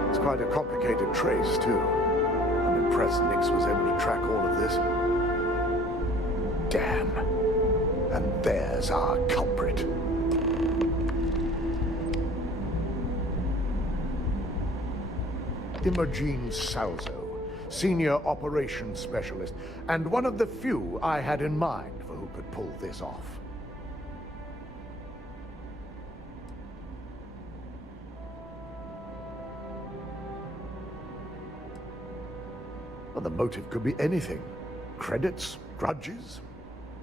It's quite a complicated trace, too. I'm impressed Nix was able to track all of this. Damn. And there's our culprit. Imogen Salzo, Senior Operations Specialist, and one of the few I had in mind for who could pull this off. Well, the motive could be anything. Credits, grudges,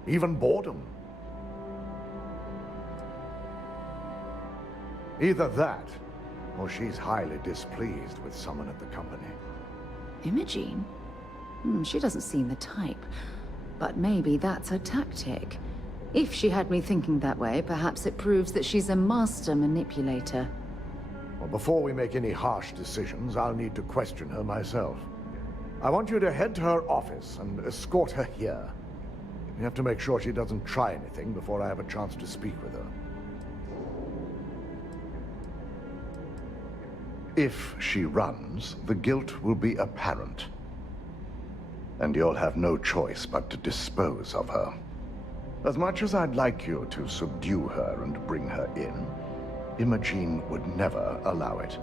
even boredom. Either that, or she's highly displeased with someone at the company. Imogen? She doesn't seem the type. But maybe that's her tactic. If she had me thinking that way, perhaps it proves that she's a master manipulator. Well, before we make any harsh decisions, I'll need to question her myself. I want you to head to her office and escort her here. You have to make sure she doesn't try anything before I have a chance to speak with her. If she runs, the guilt will be apparent. And you'll have no choice but to dispose of her. As much as I'd like you to subdue her and bring her in, Imogene would never allow it.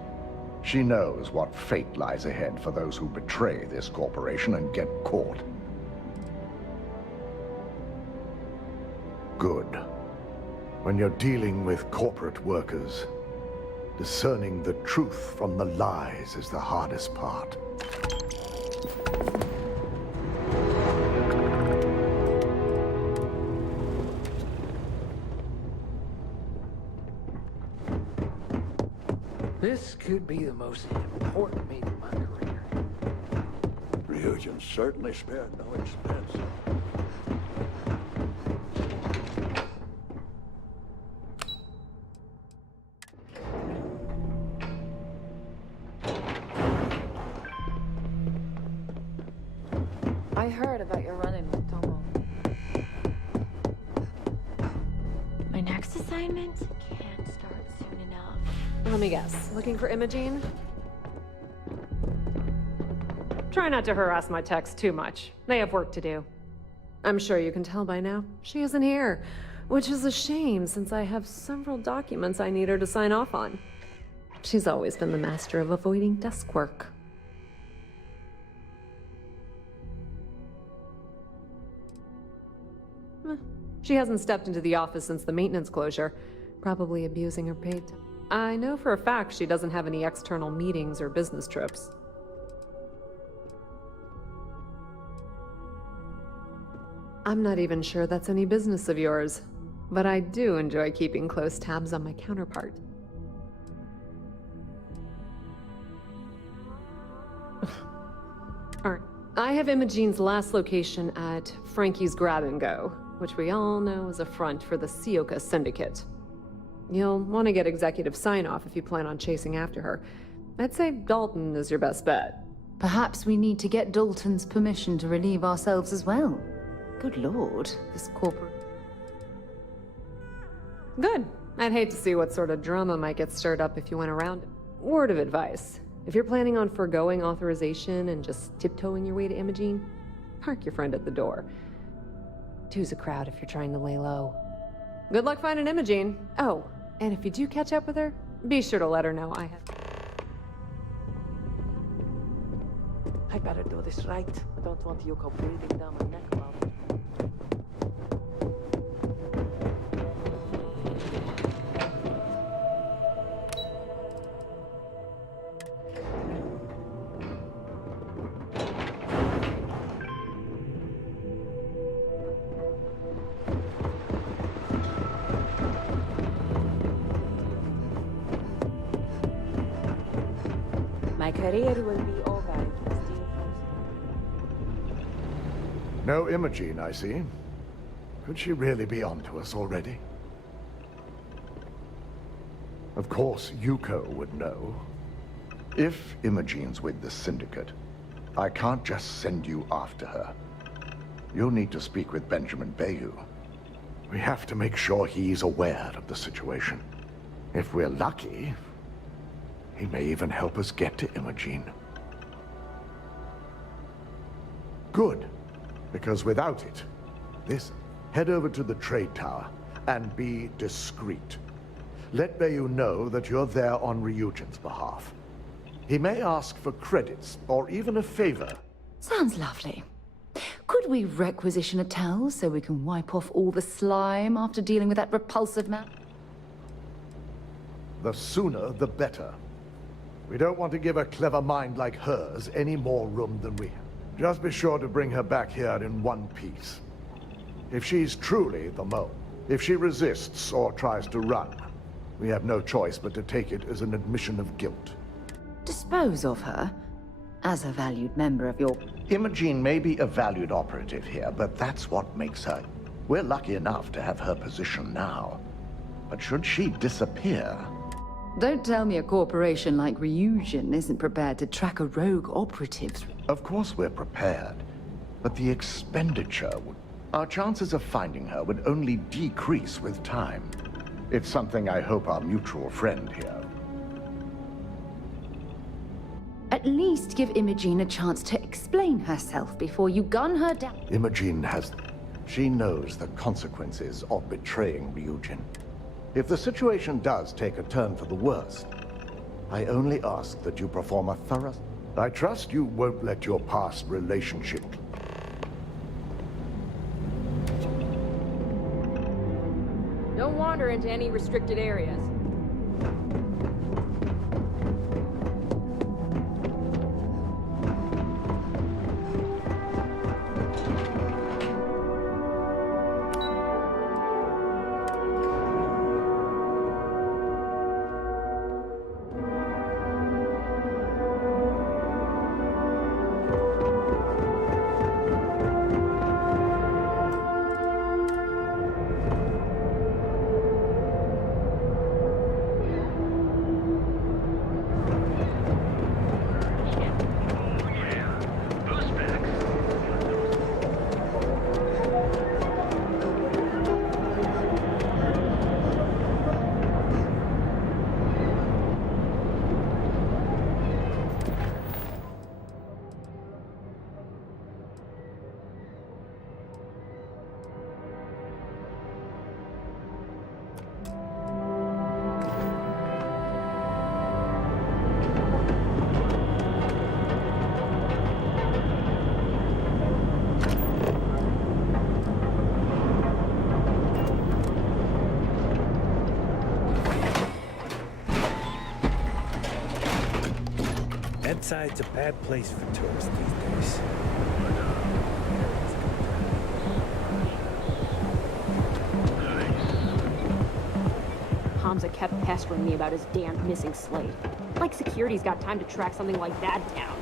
She knows what fate lies ahead for those who betray this corporation and get caught. Good. When you're dealing with corporate workers, discerning the truth from the lies is the hardest part. This could be the most important meeting of my career. Ryujin certainly spared no expense. I heard about your run-in with Tomo. My next assignment can't start soon enough. Let me guess. Looking for Imogene? Try not to harass my techs too much. They have work to do. I'm sure you can tell by now. She isn't here, which is a shame since I have several documents I need her to sign off on. She's always been the master of avoiding desk work. She hasn't stepped into the office since the maintenance closure, probably abusing her paid time. I know for a fact she doesn't have any external meetings or business trips. I'm not even sure that's any business of yours, but I do enjoy keeping close tabs on my counterpart. Alright, I have Imogene's last location at Frankie's Grab and Go, which we all know is a front for the Sioka Syndicate. You'll want to get executive sign-off if you plan on chasing after her. I'd say Dalton is your best bet. Perhaps we need to get Dalton's permission to relieve ourselves as well. Good lord, this corporate... Good. I'd hate to see what sort of drama might get stirred up if you went around it. Word of advice. If you're planning on forgoing authorization and just tiptoeing your way to Imogene, park your friend at the door. Two's a crowd if you're trying to lay low. Good luck finding Imogene. Oh, and if you do catch up with her, be sure to let her know I have... I better do this right. I don't want Yuko breathing down my neck about it. My career will be over if this deal falls. No Imogene, I see. Could she really be onto us already? Of course, Yuko would know. If Imogene's with the Syndicate, I can't just send you after her. You'll need to speak with Benjamin Bayou. We have to make sure he's aware of the situation. If we're lucky, he may even help us get to Imogene. Good, because without it, listen, head over to the trade tower and be discreet. Let Bayou know that you're there on Ryujin's behalf. He may ask for credits or even a favor. Sounds lovely. Could we requisition a towel so we can wipe off all the slime after dealing with that repulsive man? The sooner, the better. We don't want to give a clever mind like hers any more room than we have. Just be sure to bring her back here in one piece. If she's truly the mole, if she resists or tries to run, we have no choice but to take it as an admission of guilt. Dispose of her? As a valued member of your... Imogene may be a valued operative here, but that's what makes her We're lucky enough to have her position now. But should she disappear... Don't tell me a corporation like Ryujin isn't prepared to track a rogue operative. Of course we're prepared, but the expenditure would... Our chances of finding her would only decrease with time. It's something I hope our mutual friend here... At least give Imogene a chance to explain herself before you gun her down. Imogene has... She knows the consequences of betraying Ryujin. If the situation does take a turn for the worst, I only ask that you perform a thorough... I trust you won't let your past relationship... Don't wander into any restricted areas. Side's a bad place for tourists these days. Hamza kept pestering me about his damned missing slate. Like security's got time to track something like that down.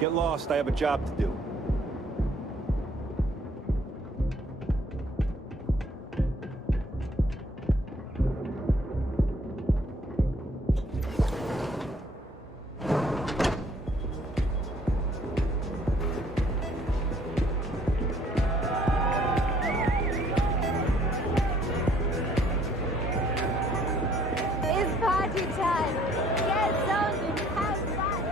Get lost, I have a job to do. It's party time! Get zoned and have fun!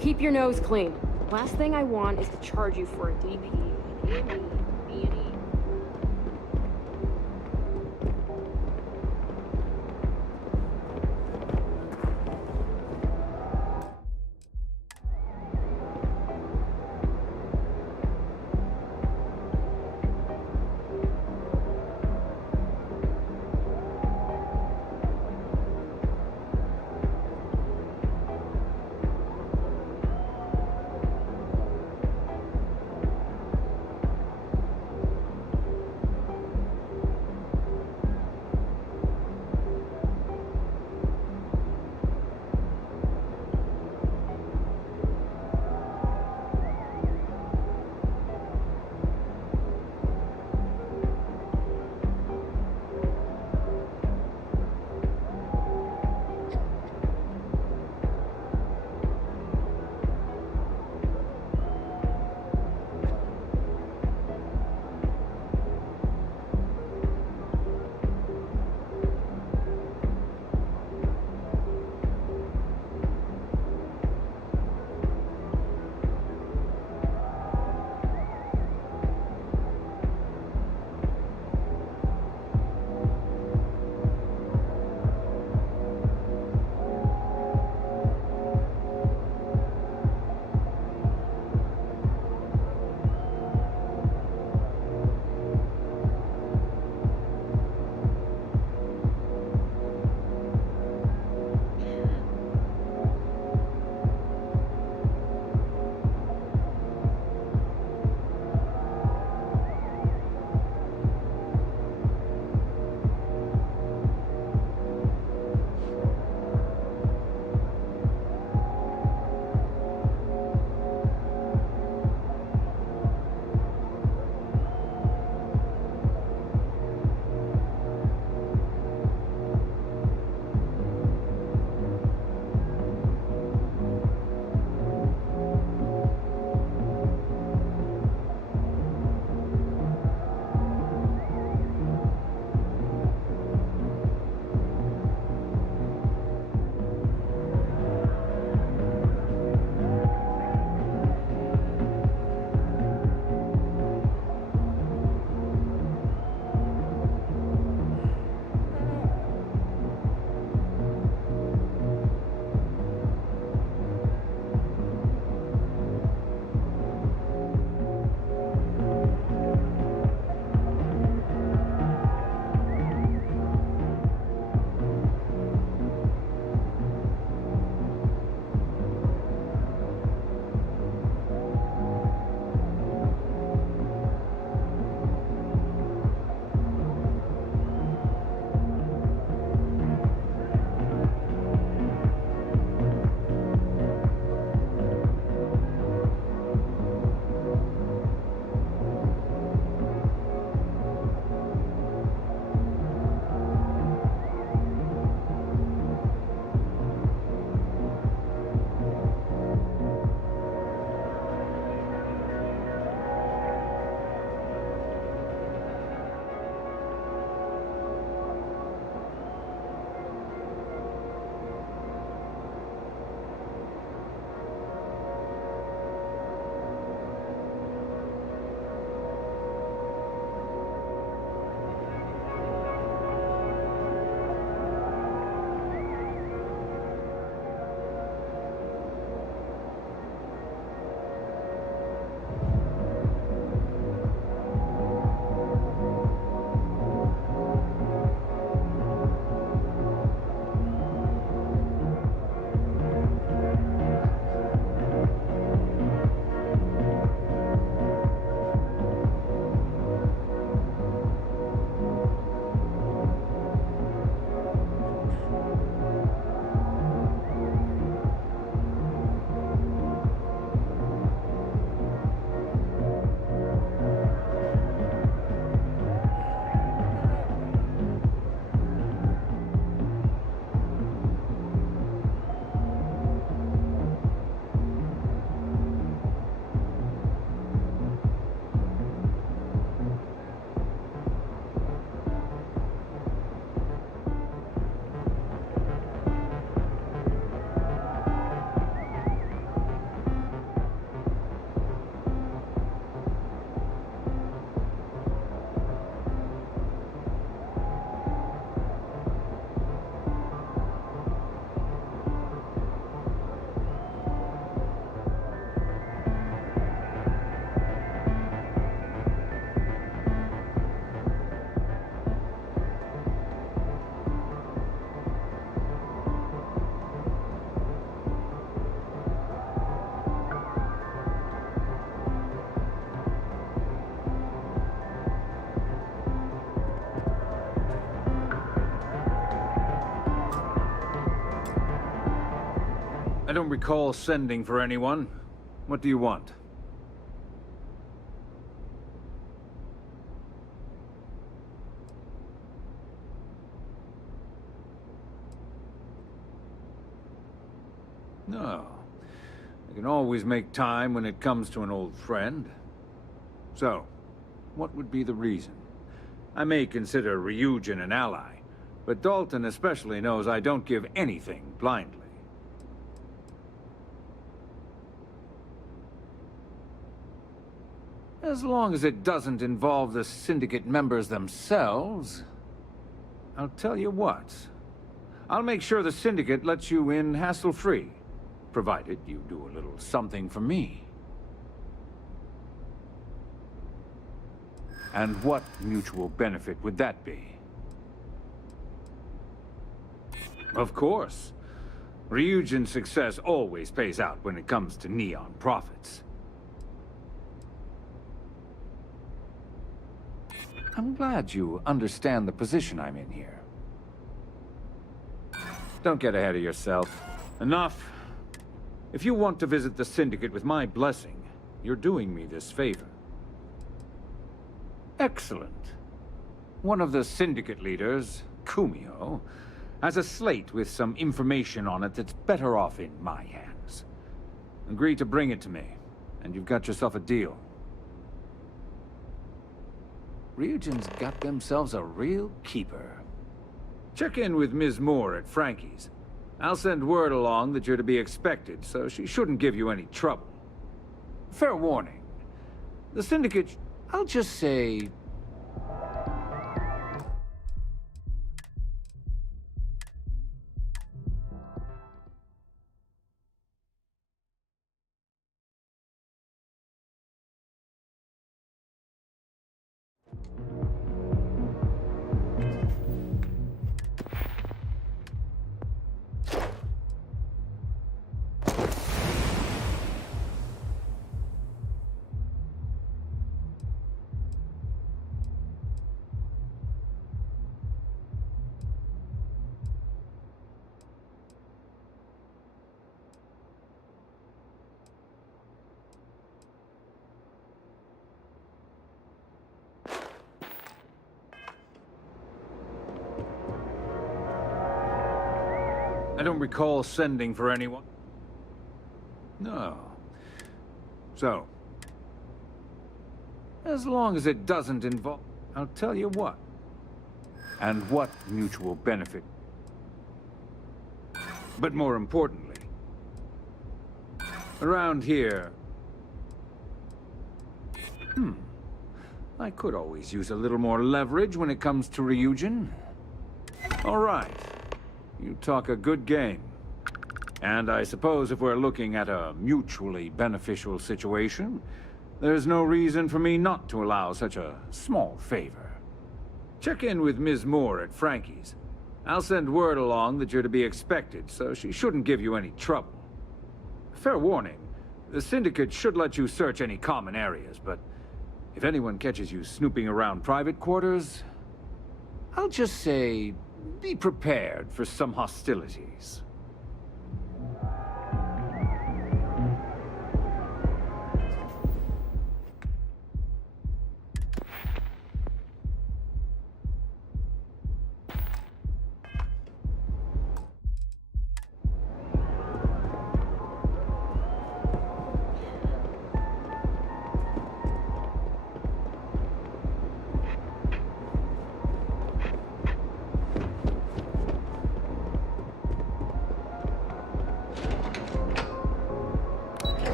Keep your nose clean. Last thing I want is to charge you for a DP. I don't recall sending for anyone. What do you want? No. I can always make time when it comes to an old friend. So, what would be the reason? I may consider Ryujin an ally, but Dalton especially knows I don't give anything blindly. As long as it doesn't involve the Syndicate members themselves, I'll tell you what. I'll make sure the Syndicate lets you in hassle-free, provided you do a little something for me. And what mutual benefit would that be? Of course. Ryujin's success always pays out when it comes to Neon profits. I'm glad you understand the position I'm in here. Don't get ahead of yourself. Enough. If you want to visit the Syndicate with my blessing, you're doing me this favor. Excellent. One of the Syndicate leaders, Kumio, has a slate with some information on it that's better off in my hands. Agree to bring it to me, and you've got yourself a deal. Ryujin's got themselves a real keeper. Check in with Ms. Moore at Frankie's. I'll send word along that you're to be expected, so she shouldn't give you any trouble. Fair warning. The Syndicate, I'll just say... I don't recall sending for anyone. No. So, as long as it doesn't involve... I'll tell you what. And what mutual benefit. But more importantly, around here... I could always use a little more leverage when it comes to Ryujin. All right. You talk a good game. And I suppose if we're looking at a mutually beneficial situation, there's no reason for me not to allow such a small favor. Check in with Ms. Moore at Frankie's. I'll send word along that you're to be expected, so she shouldn't give you any trouble. Fair warning, the Syndicate should let you search any common areas, but if anyone catches you snooping around private quarters, I'll just say... be prepared for some hostilities.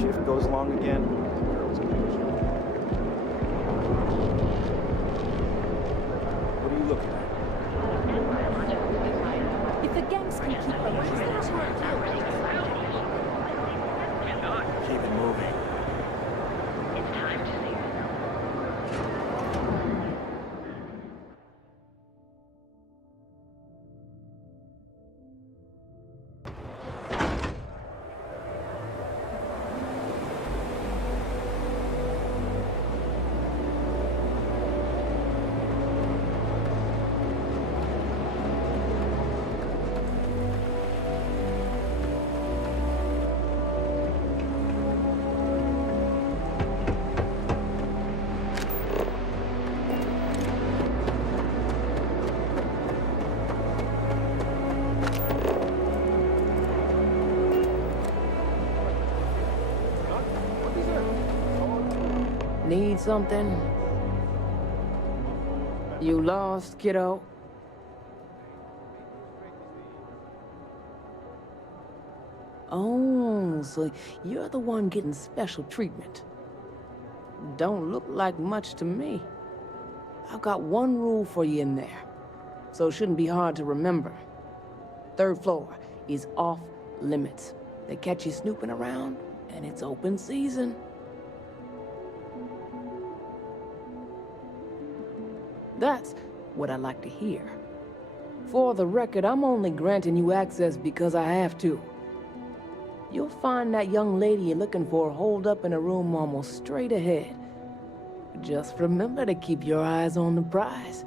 Shift goes long again. What are you looking at? something? You lost, kiddo? Oh, so you're the one getting special treatment. Don't look like much to me. I've got one rule for you in there, so it shouldn't be hard to remember. 3rd floor is off limits. They catch you snooping around, and it's open season. That's what I like to hear. For the record, I'm only granting you access because I have to. You'll find that young lady you're looking for holed up in a room almost straight ahead. Just remember to keep your eyes on the prize.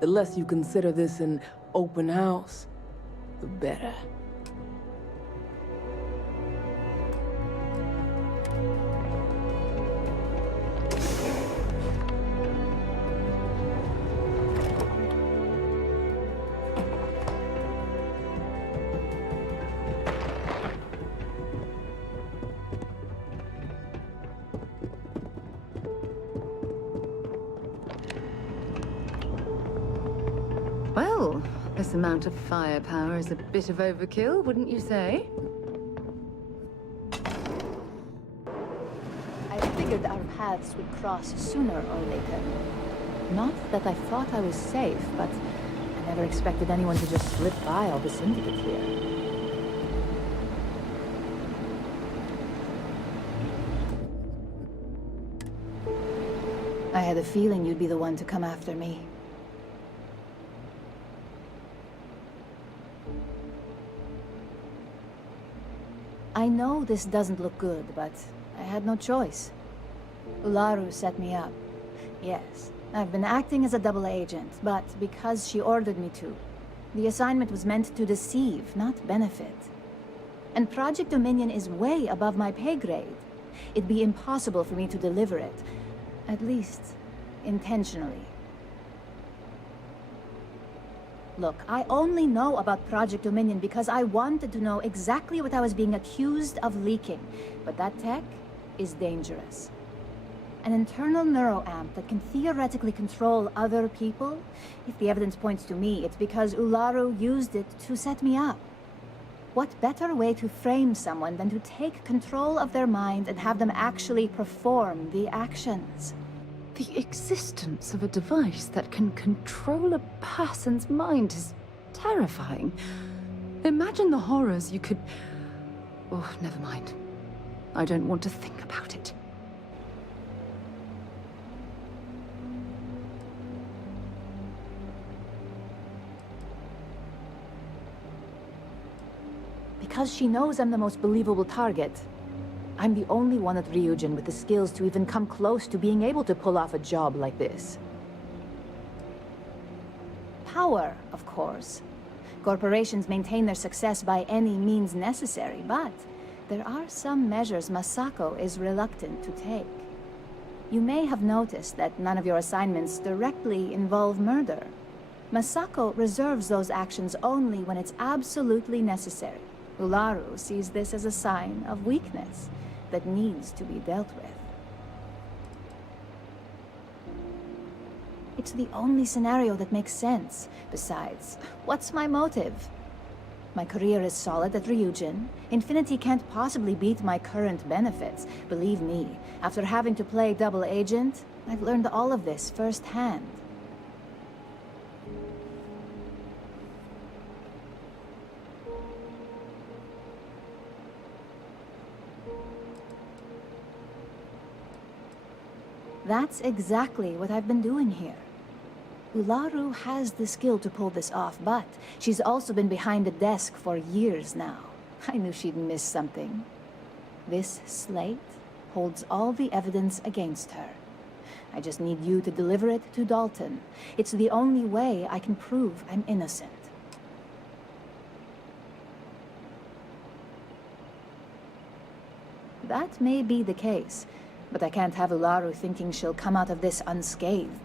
The less you consider this an open house, the better. Well, this amount of firepower is a bit of overkill, wouldn't you say? I figured our paths would cross sooner or later. Not that I thought I was safe, but I never expected anyone to just slip by all the syndicate here. I had a feeling you'd be the one to come after me. I know this doesn't look good, but I had no choice. Ularu set me up. Yes, I've been acting as a double agent, but because she ordered me to. The assignment was meant to deceive, not benefit. And Project Dominion is way above my pay grade. It'd be impossible for me to deliver it. At least, intentionally. Look, I only know about Project Dominion because I wanted to know exactly what I was being accused of leaking. But that tech is dangerous. An internal neuroamp that can theoretically control other people? If the evidence points to me, it's because Ularu used it to set me up. What better way to frame someone than to take control of their mind and have them actually perform the actions? The existence of a device that can control a person's mind is terrifying. Imagine the horrors you could... Oh, never mind. I don't want to think about it. Because she knows I'm the most believable target. I'm the only one at Ryujin with the skills to even come close to being able to pull off a job like this. Power, of course. Corporations maintain their success by any means necessary, but there are some measures Masako is reluctant to take. You may have noticed that none of your assignments directly involve murder. Masako reserves those actions only when it's absolutely necessary. Ularu sees this as a sign of weakness that needs to be dealt with. It's the only scenario that makes sense. Besides, what's my motive? My career is solid at Ryujin. Infinity can't possibly beat my current benefits. Believe me, after having to play double agent, I've learned all of this firsthand. That's exactly what I've been doing here. Ularu has the skill to pull this off, but she's also been behind the desk for years now. I knew she'd miss something. This slate holds all the evidence against her. I just need you to deliver it to Dalton. It's the only way I can prove I'm innocent. That may be the case, but I can't have Ularu thinking she'll come out of this unscathed.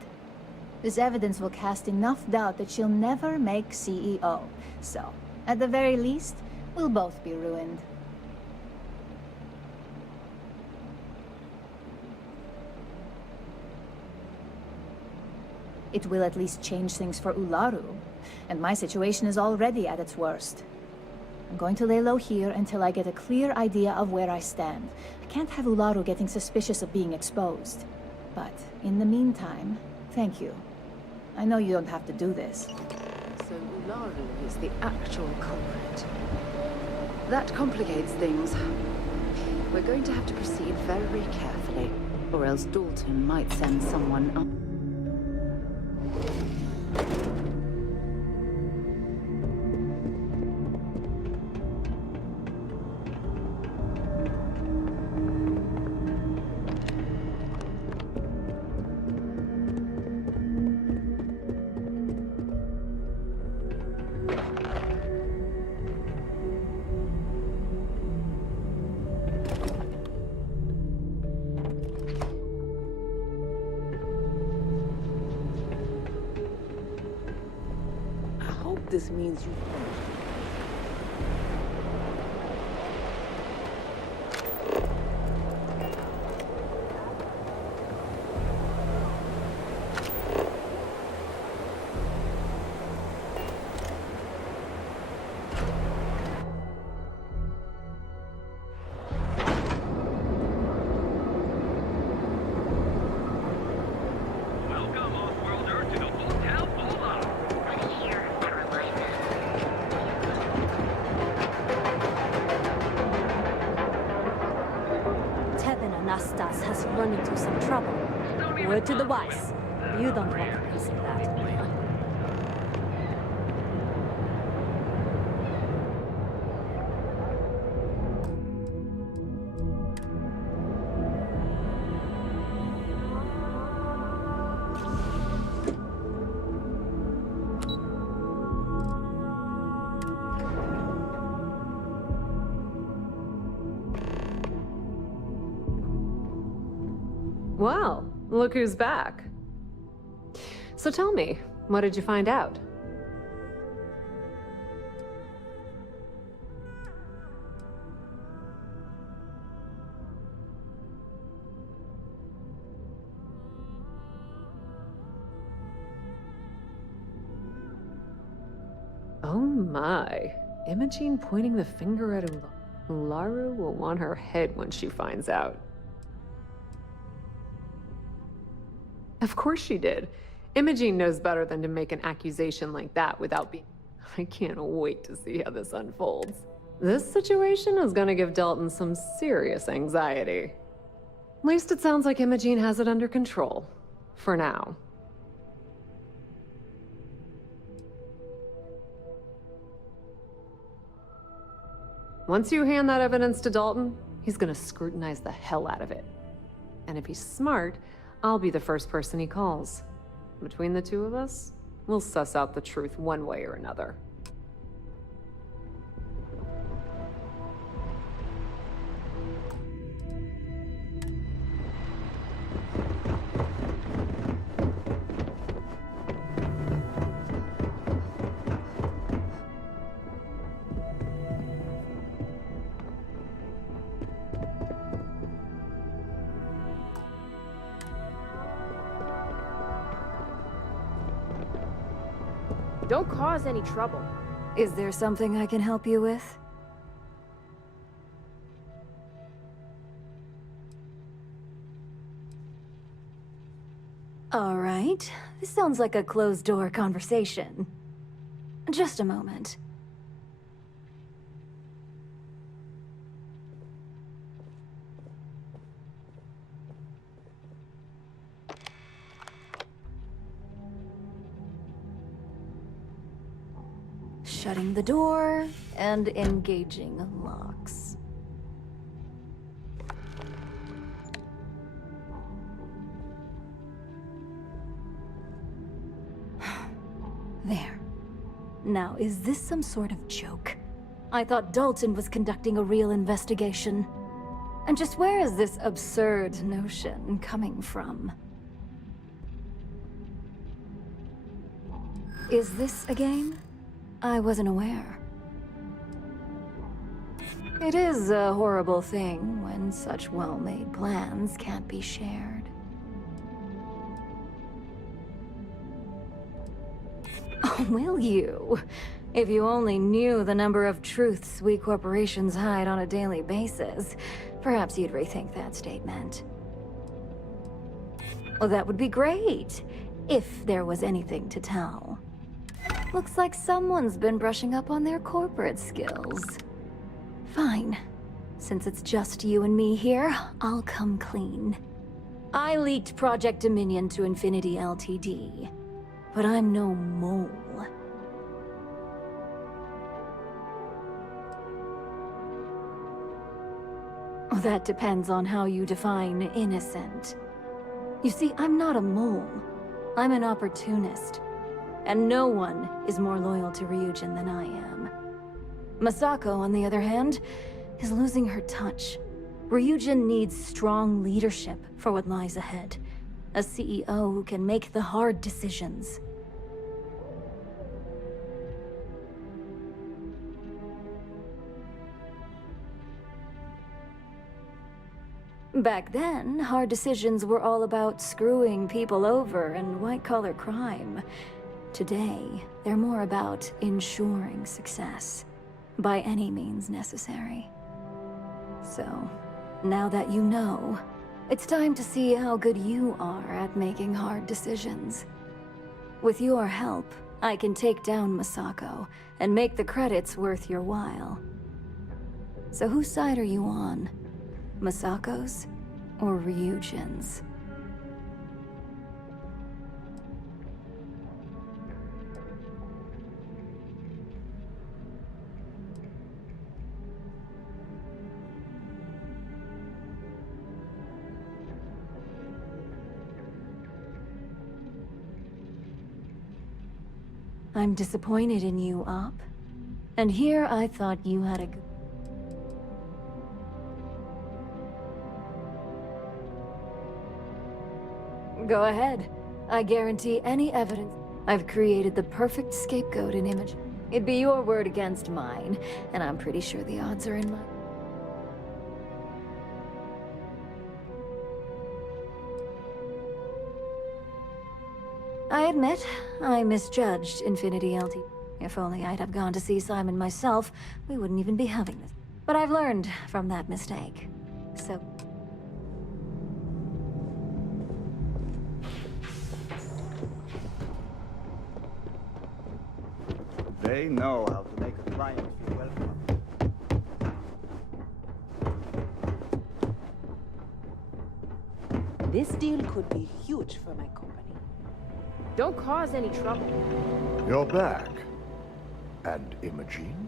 This evidence will cast enough doubt that she'll never make CEO. So, at the very least, we'll both be ruined. It will at least change things for Ularu, and my situation is already at its worst. I'm going to lay low here until I get a clear idea of where I stand. I can't have Ularu getting suspicious of being exposed. But in the meantime, thank you. I know you don't have to do this. So Ularu is the actual culprit. That complicates things. We're going to have to proceed very carefully, or else Dalton might send someone up. This means you... Nastas has run into some trouble. Word to the wise. You don't want to listen that. Well, look who's back. So tell me, what did you find out? Oh my. Imogene pointing the finger at Ularu will want her head when she finds out. Of course she did. Imogene knows better than to make an accusation like that without being... I can't wait to see how this unfolds. This situation is gonna give Dalton some serious anxiety. At least it sounds like Imogene has it under control. For now. Once you hand that evidence to Dalton, he's gonna scrutinize the hell out of it. And if he's smart, I'll be the first person he calls. Between the two of us, we'll suss out the truth one way or another. Don't cause any trouble. Is there something I can help you with? All right. This sounds like a closed-door conversation. Just a moment. Shutting the door and engaging locks. There. Now, is this some sort of joke? I thought Dalton was conducting a real investigation. And just where is this absurd notion coming from? Is this a game? I wasn't aware. It is a horrible thing when such well-made plans can't be shared. Oh, will you? If you only knew the number of truths we corporations hide on a daily basis, perhaps you'd rethink that statement. Well, that would be great, if there was anything to tell. Looks like someone's been brushing up on their corporate skills. Fine. Since it's just you and me here, I'll come clean. I leaked Project Dominion to Infinity Ltd. But I'm no mole. That depends on how you define innocent. You see, I'm not a mole. I'm an opportunist. And no one is more loyal to Ryujin than I am. Masako, on the other hand, is losing her touch. Ryujin needs strong leadership for what lies ahead. A CEO who can make the hard decisions. Back then, hard decisions were all about screwing people over and white-collar crime. Today, they're more about ensuring success, by any means necessary. So, now that you know, it's time to see how good you are at making hard decisions. With your help, I can take down Masako and make the credits worth your while. So whose side are you on? Masako's or Ryujin's? I'm disappointed in you, Op. And here I thought you had a good... Go ahead. I guarantee any evidence. I've created the perfect scapegoat in Image. It'd be your word against mine, and I'm pretty sure the odds are in my... I admit, I misjudged Infinity LT. If only I'd have gone to see Simon myself, we wouldn't even be having this. But I've learned from that mistake. So... They know how to make a client feel welcome. This deal could be huge for my company. Don't cause any trouble. You're back. And Imogene?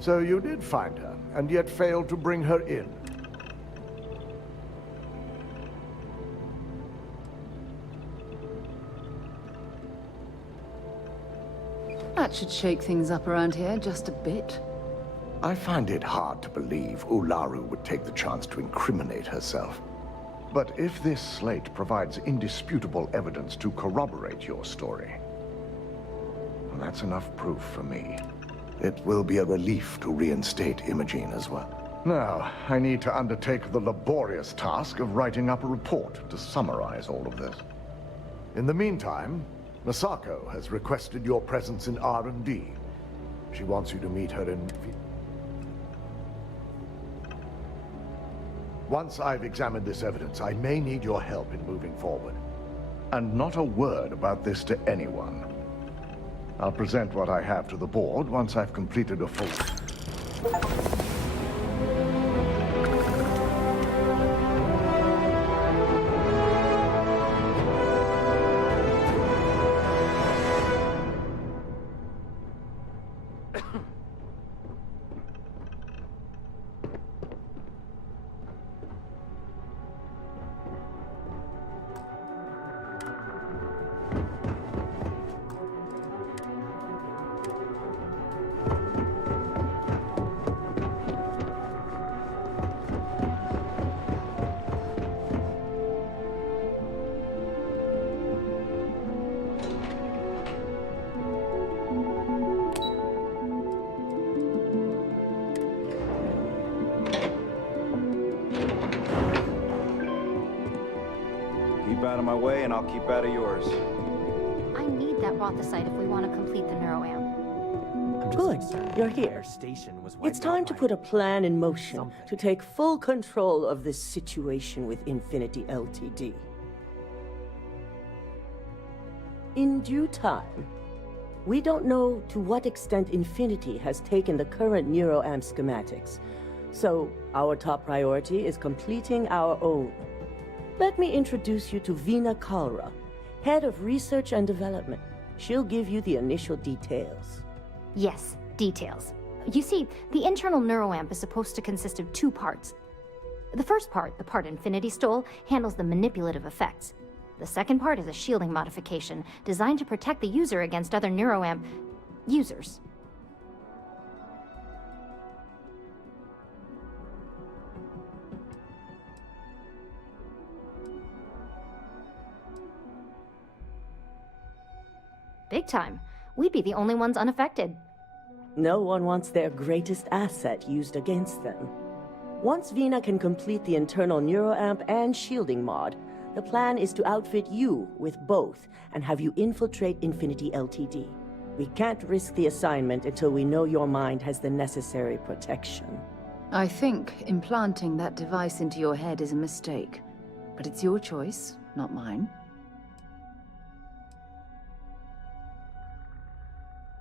So you did find her, and yet failed to bring her in. That should shake things up around here just a bit. I find it hard to believe Ularu would take the chance to incriminate herself. But if this slate provides indisputable evidence to corroborate your story, well, that's enough proof for me. It will be a relief to reinstate Imogene as well. Now, I need to undertake the laborious task of writing up a report to summarize all of this. In the meantime, Masako has requested your presence in R&D. She wants you to meet her in... Once I've examined this evidence, I may need your help in moving forward. And not a word about this to anyone. I'll present what I have to the board once I've completed a full... keep out of my way, and I'll keep out of yours. I need that Rothosite if we want to complete the neuroamp. Good, you're here. It's time to put a plan in motion to take full control of this situation with Infinity Ltd. In due time. We don't know to what extent Infinity has taken the current neuroamp schematics, so our top priority is completing our own. Let me introduce you to Veena Kalra, Head of Research and Development. She'll give you the initial details. Yes, details. You see, the internal neuroamp is supposed to consist of 2 parts. The first part, the part Infinity stole, handles the manipulative effects. The second part is a shielding modification designed to protect the user against other neuroamp users. Big time. We'd be the only ones unaffected. No one wants their greatest asset used against them. Once Veena can complete the internal neuroamp and shielding mod, the plan is to outfit you with both and have you infiltrate Infinity Ltd. We can't risk the assignment until we know your mind has the necessary protection. I think implanting that device into your head is a mistake. But it's your choice, not mine.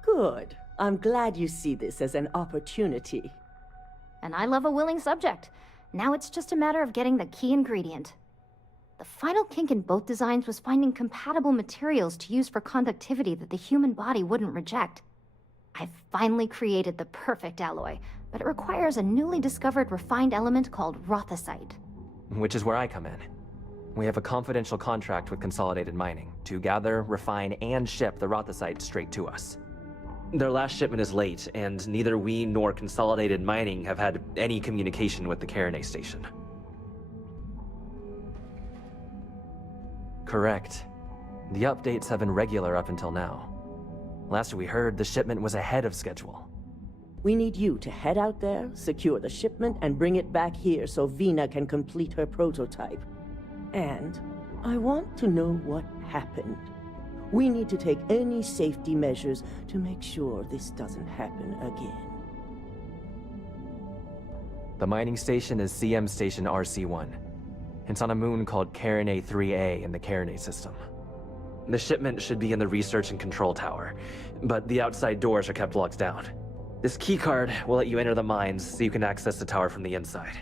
Good. I'm glad you see this as an opportunity. And I love a willing subject. Now it's just a matter of getting the key ingredient. The final kink in both designs was finding compatible materials to use for conductivity that the human body wouldn't reject. I've finally created the perfect alloy, but it requires a newly discovered refined element called Rothosite. Which is where I come in. We have a confidential contract with Consolidated Mining to gather, refine, and ship the Rothosite straight to us. Their last shipment is late, and neither we nor Consolidated Mining have had any communication with the Carinae station. Correct. The updates have been regular up until now. Last we heard, the shipment was ahead of schedule. We need you to head out there, secure the shipment, and bring it back here so Veena can complete her prototype. And I want to know what happened. We need to take any safety measures to make sure this doesn't happen again. The mining station is CM Station RC-1. It's on a moon called Carinae 3A in the Carinae system. The shipment should be in the research and control tower, but the outside doors are kept locked down. This keycard will let you enter the mines so you can access the tower from the inside.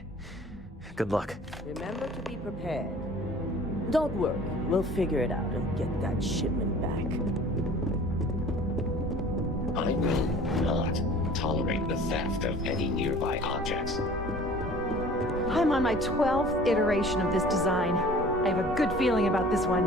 Good luck. Remember to be prepared. Don't worry, we'll figure it out and get that shipment back. I will not tolerate the theft of any nearby objects. I'm on my 12th iteration of this design. I have a good feeling about this one.